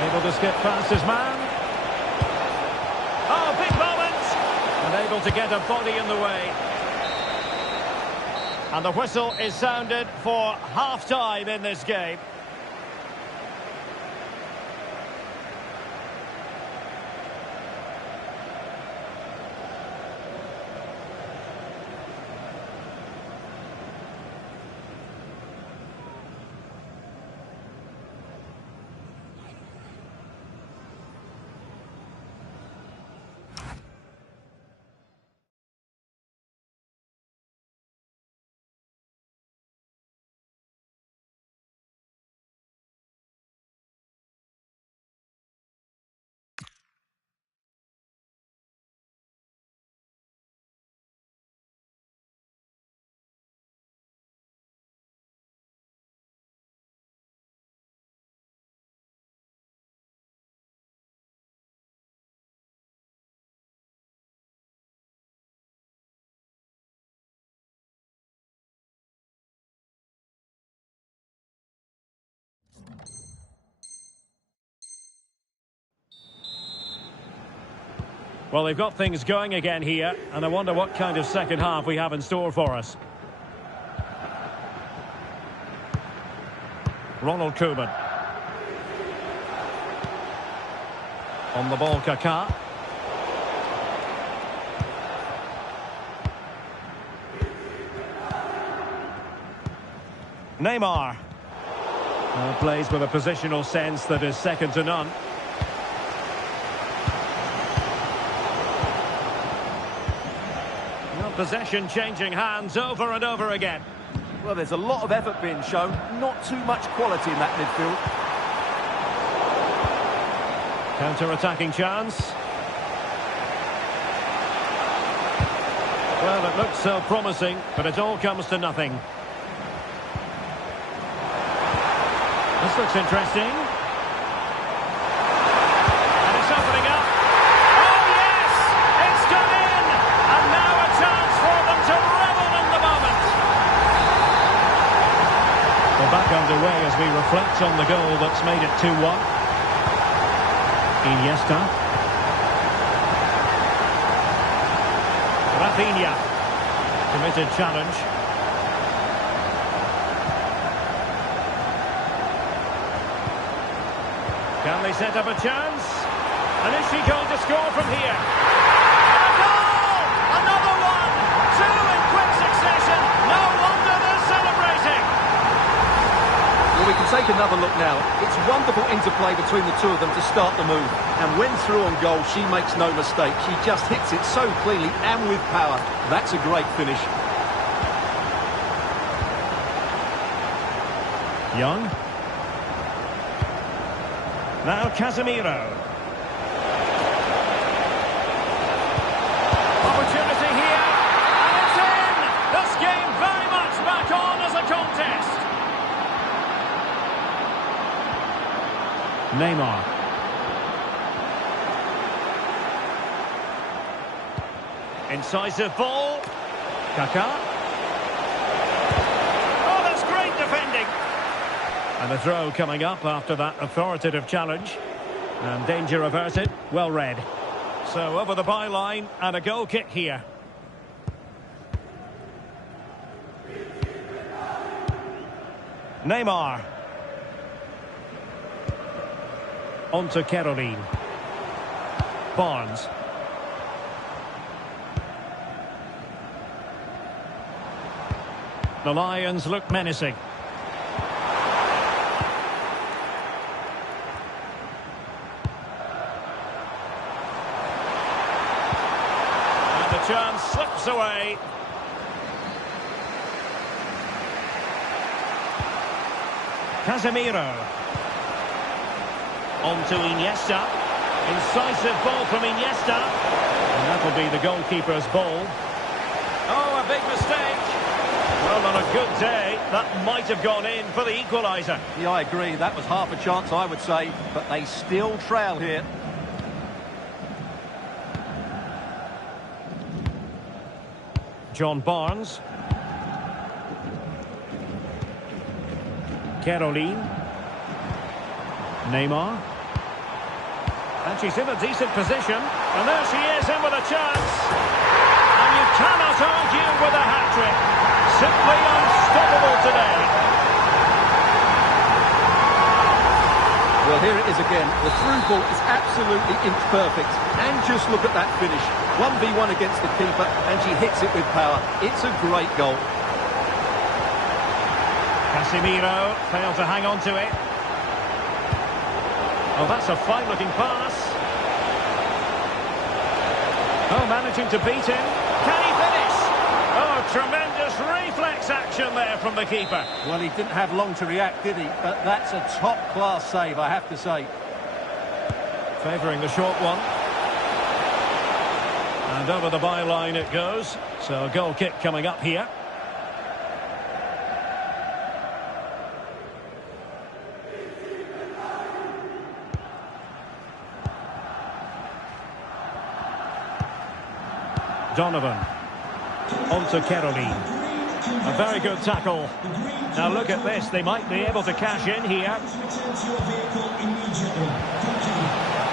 Able to skip past his man. Oh, big moment! And able to get a body in the way. And the whistle is sounded for half-time in this game. Well, they've got things going again here, and I wonder what kind of second half we have in store for us. Ronald Koeman. On the ball, Kaká. Neymar. Plays with a positional sense that is second to none. Possession changing hands over and over again. Well, there's a lot of effort being shown, not too much quality in that midfield. Counter-attacking chance. Well, it looked so promising, but it all comes to nothing. This looks interesting. And it's opening up. Oh, yes! It's gone in! And now a chance for them to revel in the moment. We're back underway as we reflect on the goal that's made it 2-1. Iniesta. Rafinha. Committed challenge. Can they set up a chance? And is she going to score from here? A goal! Another one! Two in quick succession! No wonder they're celebrating! Well, we can take another look now. It's wonderful interplay between the two of them to start the move. And when through on goal, she makes no mistake. She just hits it so cleanly and with power. That's a great finish. Young. Now Casemiro. Opportunity here, and it's in! This game very much back on as a contest. Neymar. Incisive ball. Kaká. Oh, that's great defending. And the throw coming up after that authoritative challenge. And danger averted, well read. So over the byline and a goal kick here. Neymar. On to Kerajinan. Barnes. The Lions look menacing. Chance slips away. Casemiro. On to Iniesta. Incisive ball from Iniesta. And that'll be the goalkeeper's ball. Oh, a big mistake. Well, on a good day, that might have gone in for the equaliser. Yeah, I agree. That was half a chance, I would say. But they still trail here. John Barnes. Caroline. Neymar. And she's in a decent position. And there she is, in with a chance. And you cannot argue with a hat-trick. Simply unstoppable today. Well, here it is again. The through ball is absolutely inch perfect. And just look at that finish. 1v1 against the keeper, and she hits it with power. It's a great goal. Casemiro failed to hang on to it. Oh, that's a fine-looking pass. Oh, managing to beat him. Can he finish? Oh, tremendous reflex action there from the keeper. Well, he didn't have long to react, did he? But that's a top-class save, I have to say. Favouring the short one. And over the byline it goes. So a goal kick coming up here. Donovan. On to Caroline. A very good tackle. Now look at this. They might be able to cash in here.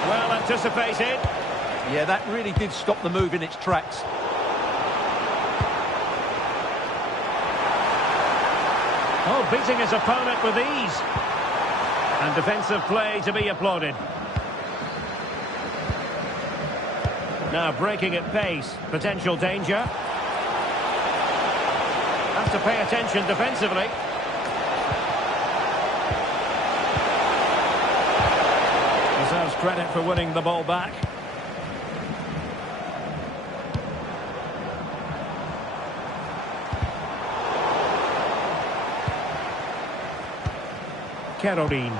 Well anticipated. Yeah, that really did stop the move in its tracks. Oh, beating his opponent with ease. And defensive play to be applauded. Now breaking at pace. Potential danger. Have to pay attention defensively. Deserves credit for winning the ball back. Caroline.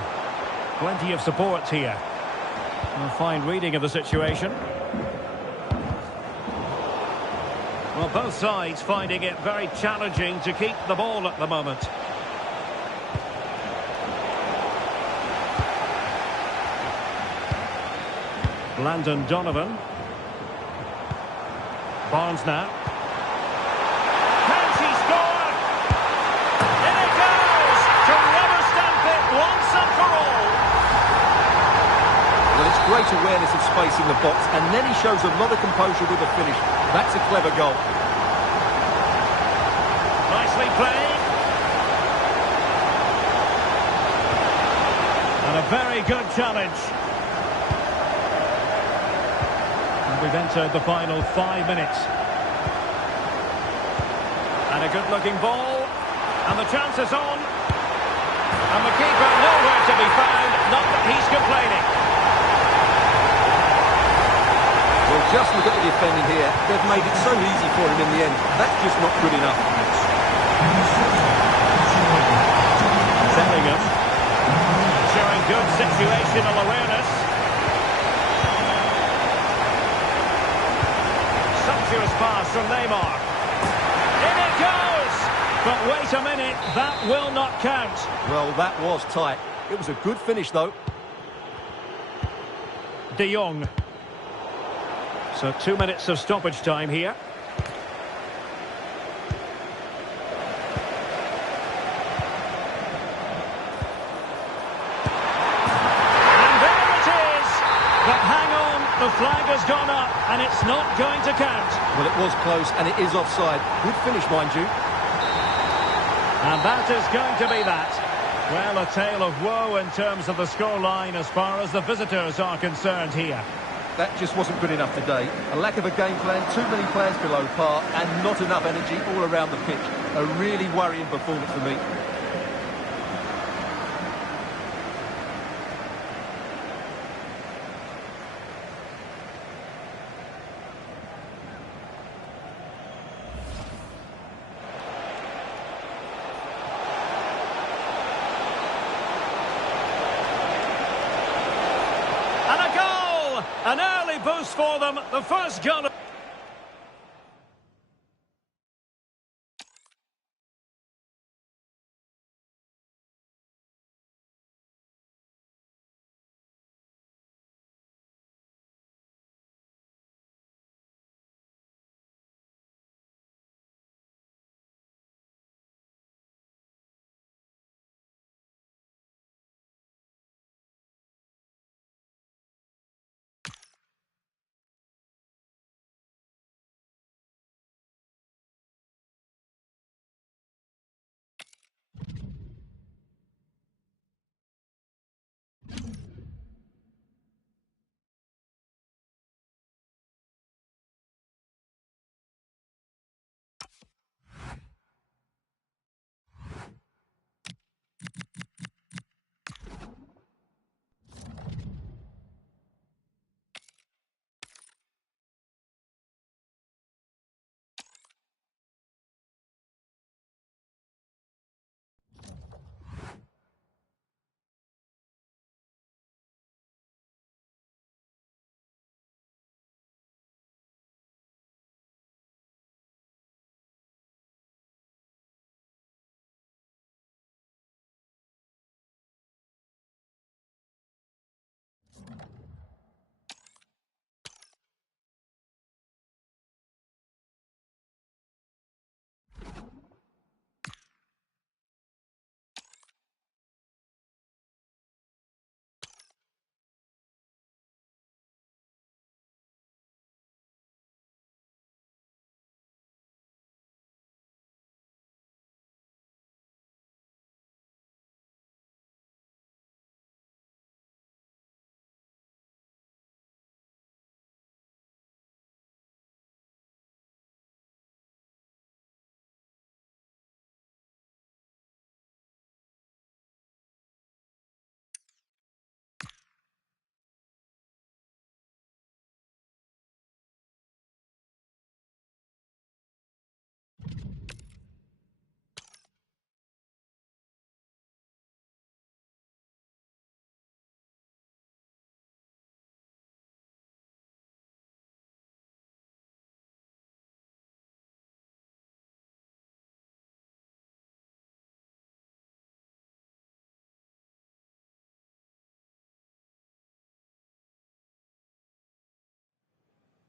Plenty of support here. A fine reading of the situation. Well, both sides finding it very challenging to keep the ball at the moment. Landon Donovan. Barnes now. Can she score? In it goes! To rubber stamp it once and for all. Well, it's great awareness of space in the box, and then he shows a lot of composure with the finish. That's a clever goal. Nicely played. And a very good challenge. And we've entered the final 5 minutes. And a good-looking ball. And the chance is on. And the keeper nowhere to be found. Not that he's complaining. Well, just look at the defending here. They've made it so easy for him in the end. That's just not good enough. Bellingham showing good situational awareness. Sumptuous pass from Neymar. In it goes! But wait a minute, that will not count. Well, that was tight. It was a good finish, though. De Jong. So 2 minutes of stoppage time here. And there it is! But hang on, the flag has gone up and it's not going to count. Well, it was close and it is offside. Good finish, mind you. And that is going to be that. Well, a tale of woe in terms of the scoreline as far as the visitors are concerned here. That just wasn't good enough today. A lack of a game plan, too many players below par, and not enough energy all around the pitch. A really worrying performance for me. An early boost for them. The first goal.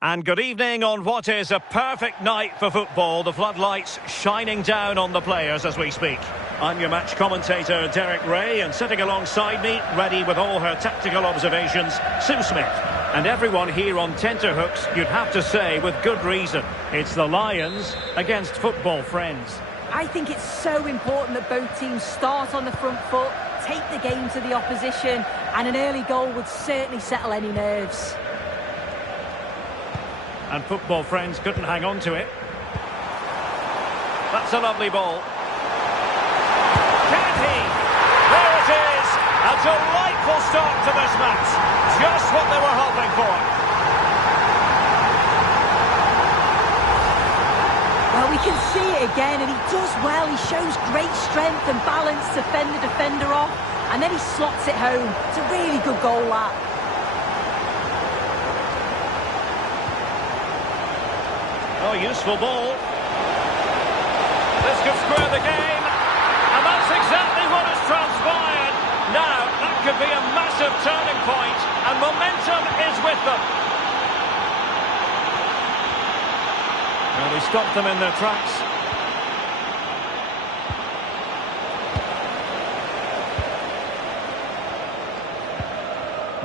And good evening on what is a perfect night for football. The floodlights shining down on the players as we speak. I'm your match commentator, Derek Ray, and sitting alongside me, ready with all her tactical observations, Sue Smith. And everyone here on tenterhooks, you'd have to say, with good reason. It's the Lions against football friends. I think it's so important that both teams start on the front foot, take the game to the opposition, and an early goal would certainly settle any nerves. And football friends couldn't hang on to it. That's a lovely ball. Can he? There it is! A delightful start to this match. Just what they were hoping for. Well, we can see it again, and he does well. He shows great strength and balance to fend the defender off, and then he slots it home. It's a really good goal, that. Oh, useful ball. This could square the game. And that's exactly what has transpired. Now, that could be a massive turning point, and momentum is with them. Well, they stopped them in their tracks.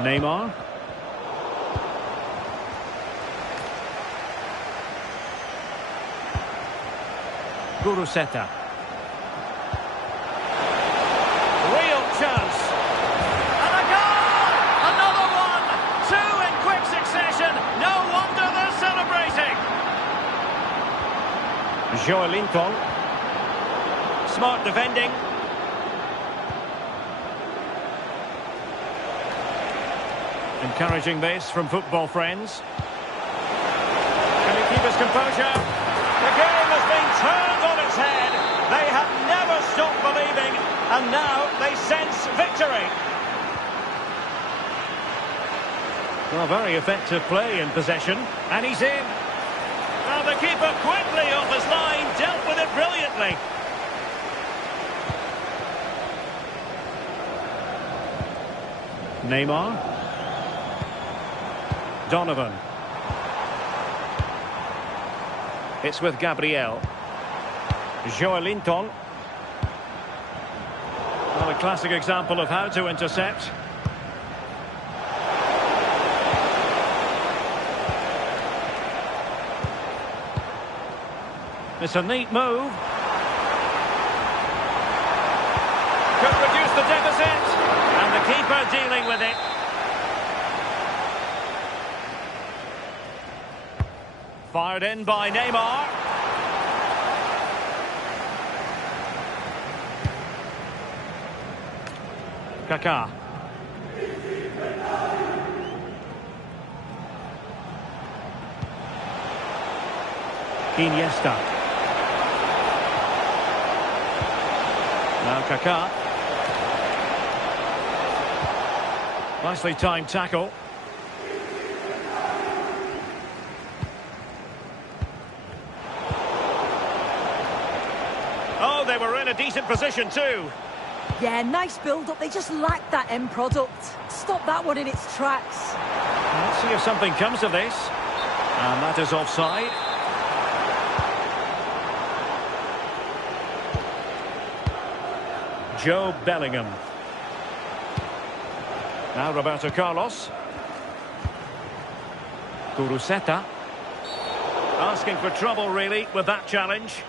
Neymar. Guruseta. Real chance. And a goal! Another one! Two in quick succession. No wonder they're celebrating. Joelinton. Smart defending. Encouraging this from football friends. Can he keep his composure? The game has been turned on its head. They have never stopped believing, and now they sense victory. Well, very effective play in possession. And he's in. Well, the keeper quickly off his line, dealt with it brilliantly. Neymar. Donovan. It's with Gabriel. Joelinton. Well, a classic example of how to intercept. It's a neat move. Could reduce the deficit. And the keeper dealing with it. Fired in by Neymar. Kaká. Iniesta. Now Kaká. Nicely timed tackle. Oh, they were in a decent position too. Yeah, nice build-up. They just lacked that end product. Stop that one in its tracks. Let's see if something comes of this. And that is offside. Joe Bellingham. Now Roberto Carlos. Kuruseta. Asking for trouble, really, with that challenge.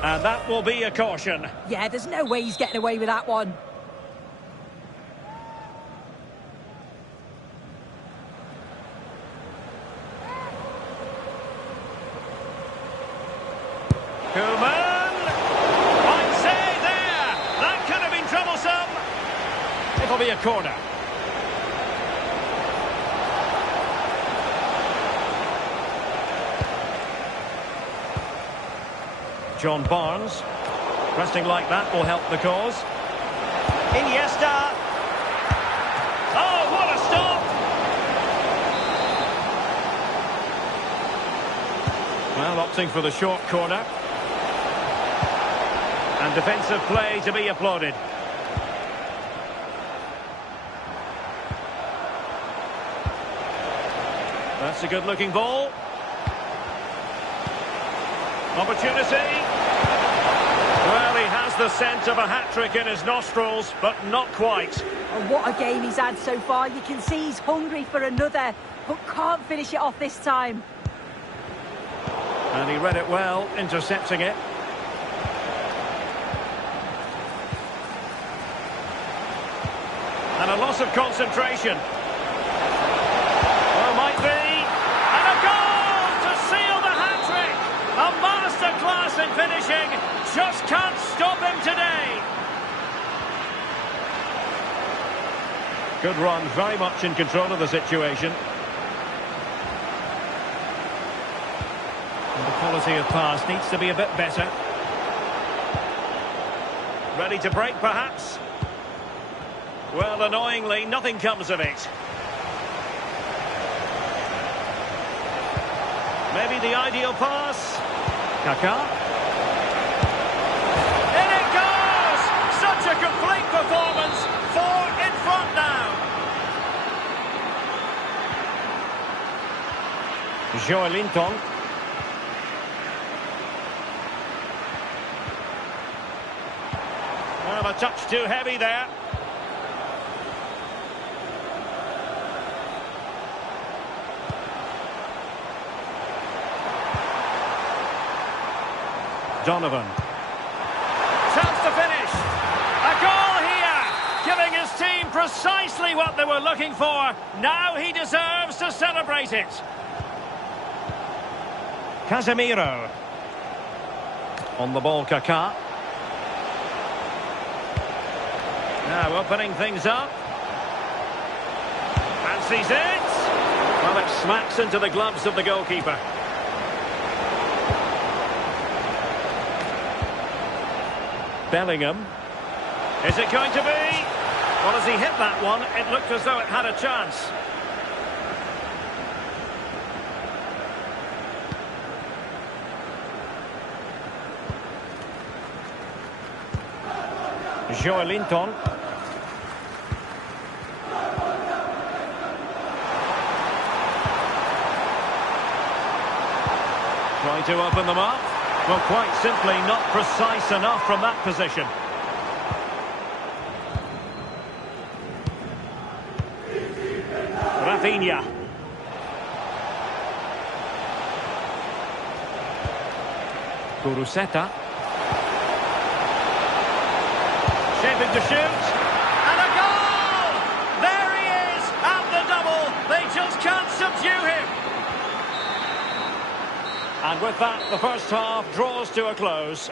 And that will be a caution. Yeah, there's no way he's getting away with that one. Koeman! Fine save there! That could have been troublesome. It'll be a corner. John Barnes. Pressing like that will help the cause. Iniesta. Oh, what a stop! Well, opting for the short corner. And defensive play to be applauded. That's a good-looking ball. Opportunity. Well, he has the scent of a hat-trick in his nostrils, but not quite. And what a game he's had so far. You can see he's hungry for another, but can't finish it off this time. And he read it well, intercepting it. And a loss of concentration. Well, might be. And a goal to seal the hat-trick. A masterclass in finishing. Just can't stop him today. Good run, very much in control of the situation. And the quality of pass needs to be a bit better. Ready to break, perhaps? Well, annoyingly, nothing comes of it. Maybe the ideal pass. Kaká. In it goes! Such a complete performance. 4 in front now. Joelinton. Well, a touch too heavy there. Donovan. Chance to finish. A goal here, giving his team precisely what they were looking for. Now he deserves to celebrate it. Casemiro. On the ball, Kaká. Now opening things up. Fancies it. Well, it smacks into the gloves of the goalkeeper. Bellingham. Is it going to be? Well, as he hit that one, it looked as though it had a chance. Joelinton. Trying to open them up. Well, quite simply not precise enough from that position. Rafinha. Kuruseta. Shaping to shoot. And a goal! There he is at the double. They just can't subdue him. And with that, the first half draws to a close.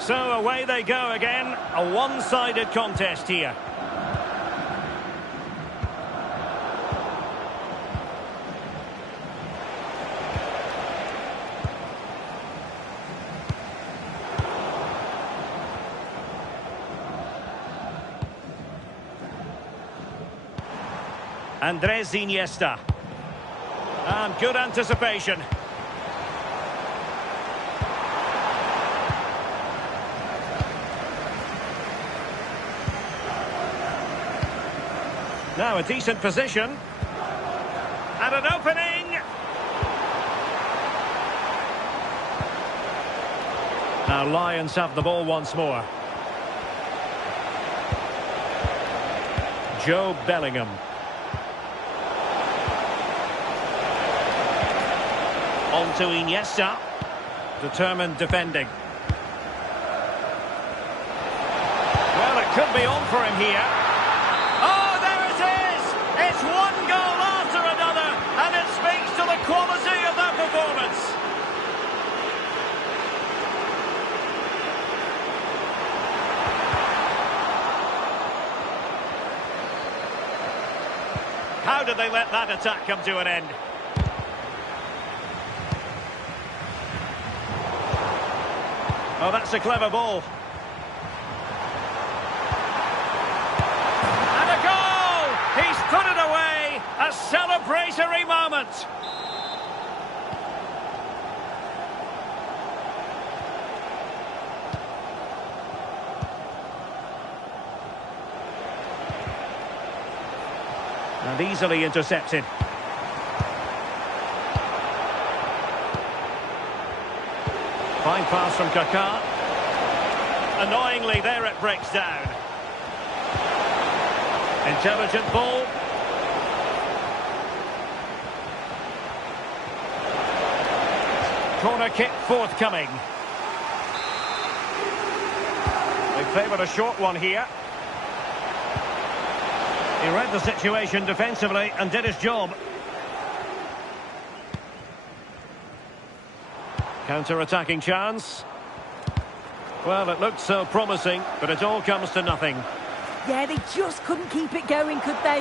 So away they go again, a one-sided contest here. Andres Iniesta. And good anticipation. Now a decent position. And an opening. Now Lions have the ball once more. Joe Bellingham. On to Iniesta. Determined defending. Well, it could be on for him here. Oh, there it is! It's one goal after another, and it speaks to the quality of that performance. How did they let that attack come to an end? Oh, that's a clever ball. And a goal! He's put it away! A celebratory moment! And easily intercepted. Fine pass from Kaká. Annoyingly, there it breaks down. Intelligent ball. Corner kick forthcoming. They favoured a short one here. He read the situation defensively and did his job. Counter-attacking chance. Well, it looked so promising, but it all comes to nothing. Yeah, they just couldn't keep it going, could they?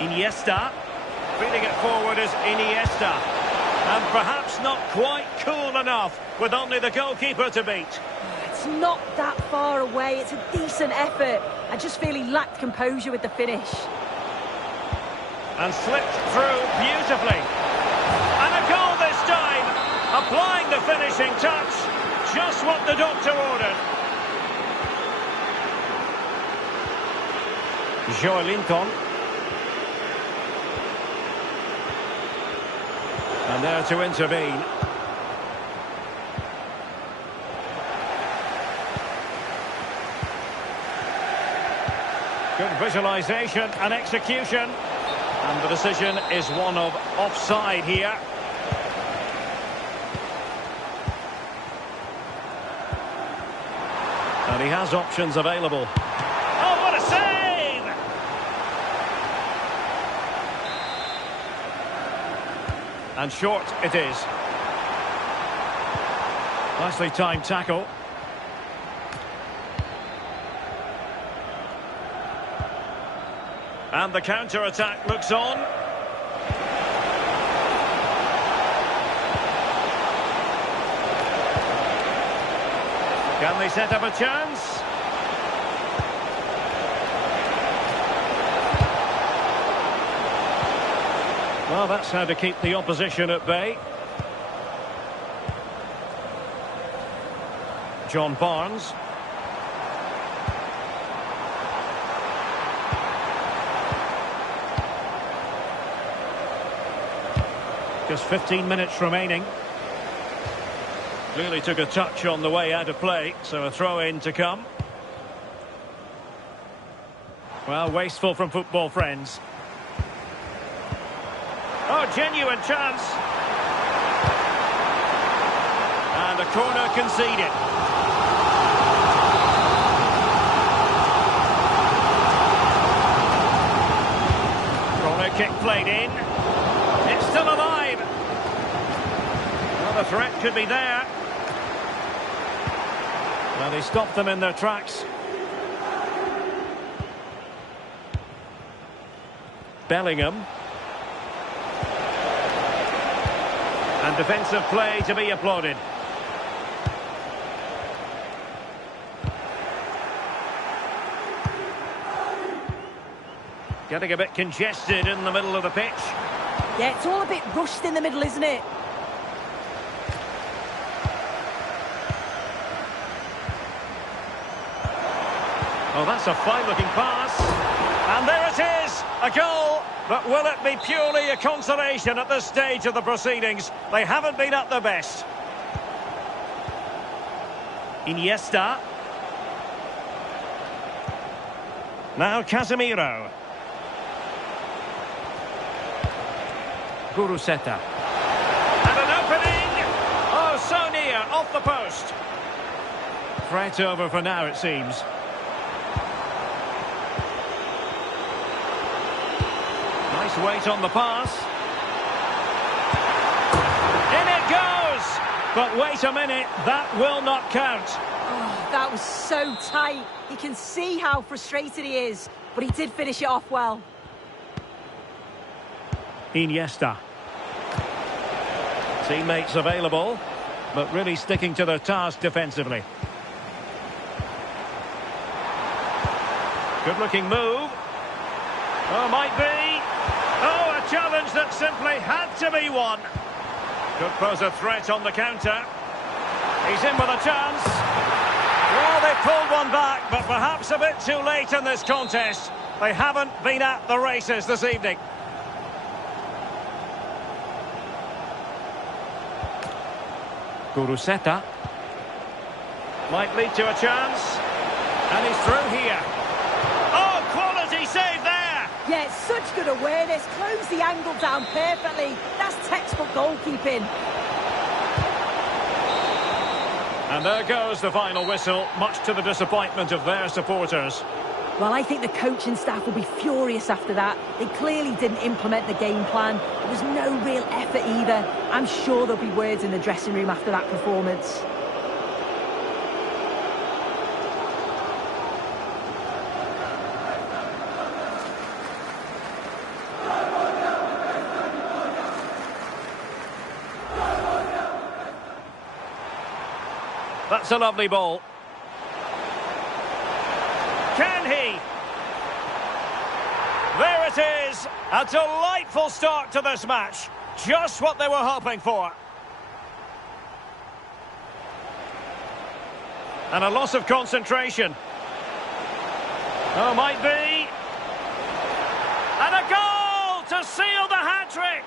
Iniesta. Feeding it forward is Iniesta. And perhaps not quite cool enough, with only the goalkeeper to beat. It's not that far away. It's a decent effort. I just feel he lacked composure with the finish. And slipped through beautifully. And a goal this time. Applying the finishing touch. Just what the doctor ordered. Joelinton. And there to intervene. Good visualisation and execution. And the decision is one of offside here. And he has options available. Oh, what a save! And short it is. Nicely timed tackle. And the counter-attack looks on. Can they set up a chance? Well, that's how to keep the opposition at bay. John Barnes. Just 15 minutes remaining. Clearly took a touch on the way out of play, so a throw-in to come. Well, wasteful from football friends. Oh, genuine chance. And a corner conceded. Corner kick played in. It's still alive. Well, the threat could be there. Well, they stopped them in their tracks. Bellingham. And defensive play to be applauded. Getting a bit congested in the middle of the pitch. Yeah, it's all a bit rushed in the middle, isn't it? Oh, that's a fine-looking pass. And there it is, a goal. But will it be purely a consolation at this stage of the proceedings? They haven't been at their best. Iniesta. Now Casemiro. Guruseta. And an opening. Oh, so near, off the post. Threat over for now, it seems. Nice weight on the pass. In it goes! But wait a minute, that will not count. Oh, that was so tight. You can see how frustrated he is, but he did finish it off well. Iniesta. Teammates available, but really sticking to their task defensively. Good-looking move. Oh, might be. Oh, a challenge that simply had to be won. Could pose a threat on the counter. He's in with a chance. Well, they pulled one back, but perhaps a bit too late in this contest. They haven't been at the races this evening. Guruseta. Might lead to a chance. And he's through here. Oh, quality save there! Yeah, it's such good awareness. Close the angle down perfectly. That's textbook goalkeeping. And there goes the final whistle, much to the disappointment of their supporters. Well, I think the coaching staff will be furious after that. They clearly didn't implement the game plan. There was no real effort either. I'm sure there'll be words in the dressing room after that performance. That's a lovely ball. Can he? There it is. A delightful start to this match. Just what they were hoping for. And a loss of concentration. Oh, might be. And a goal to seal the hat-trick.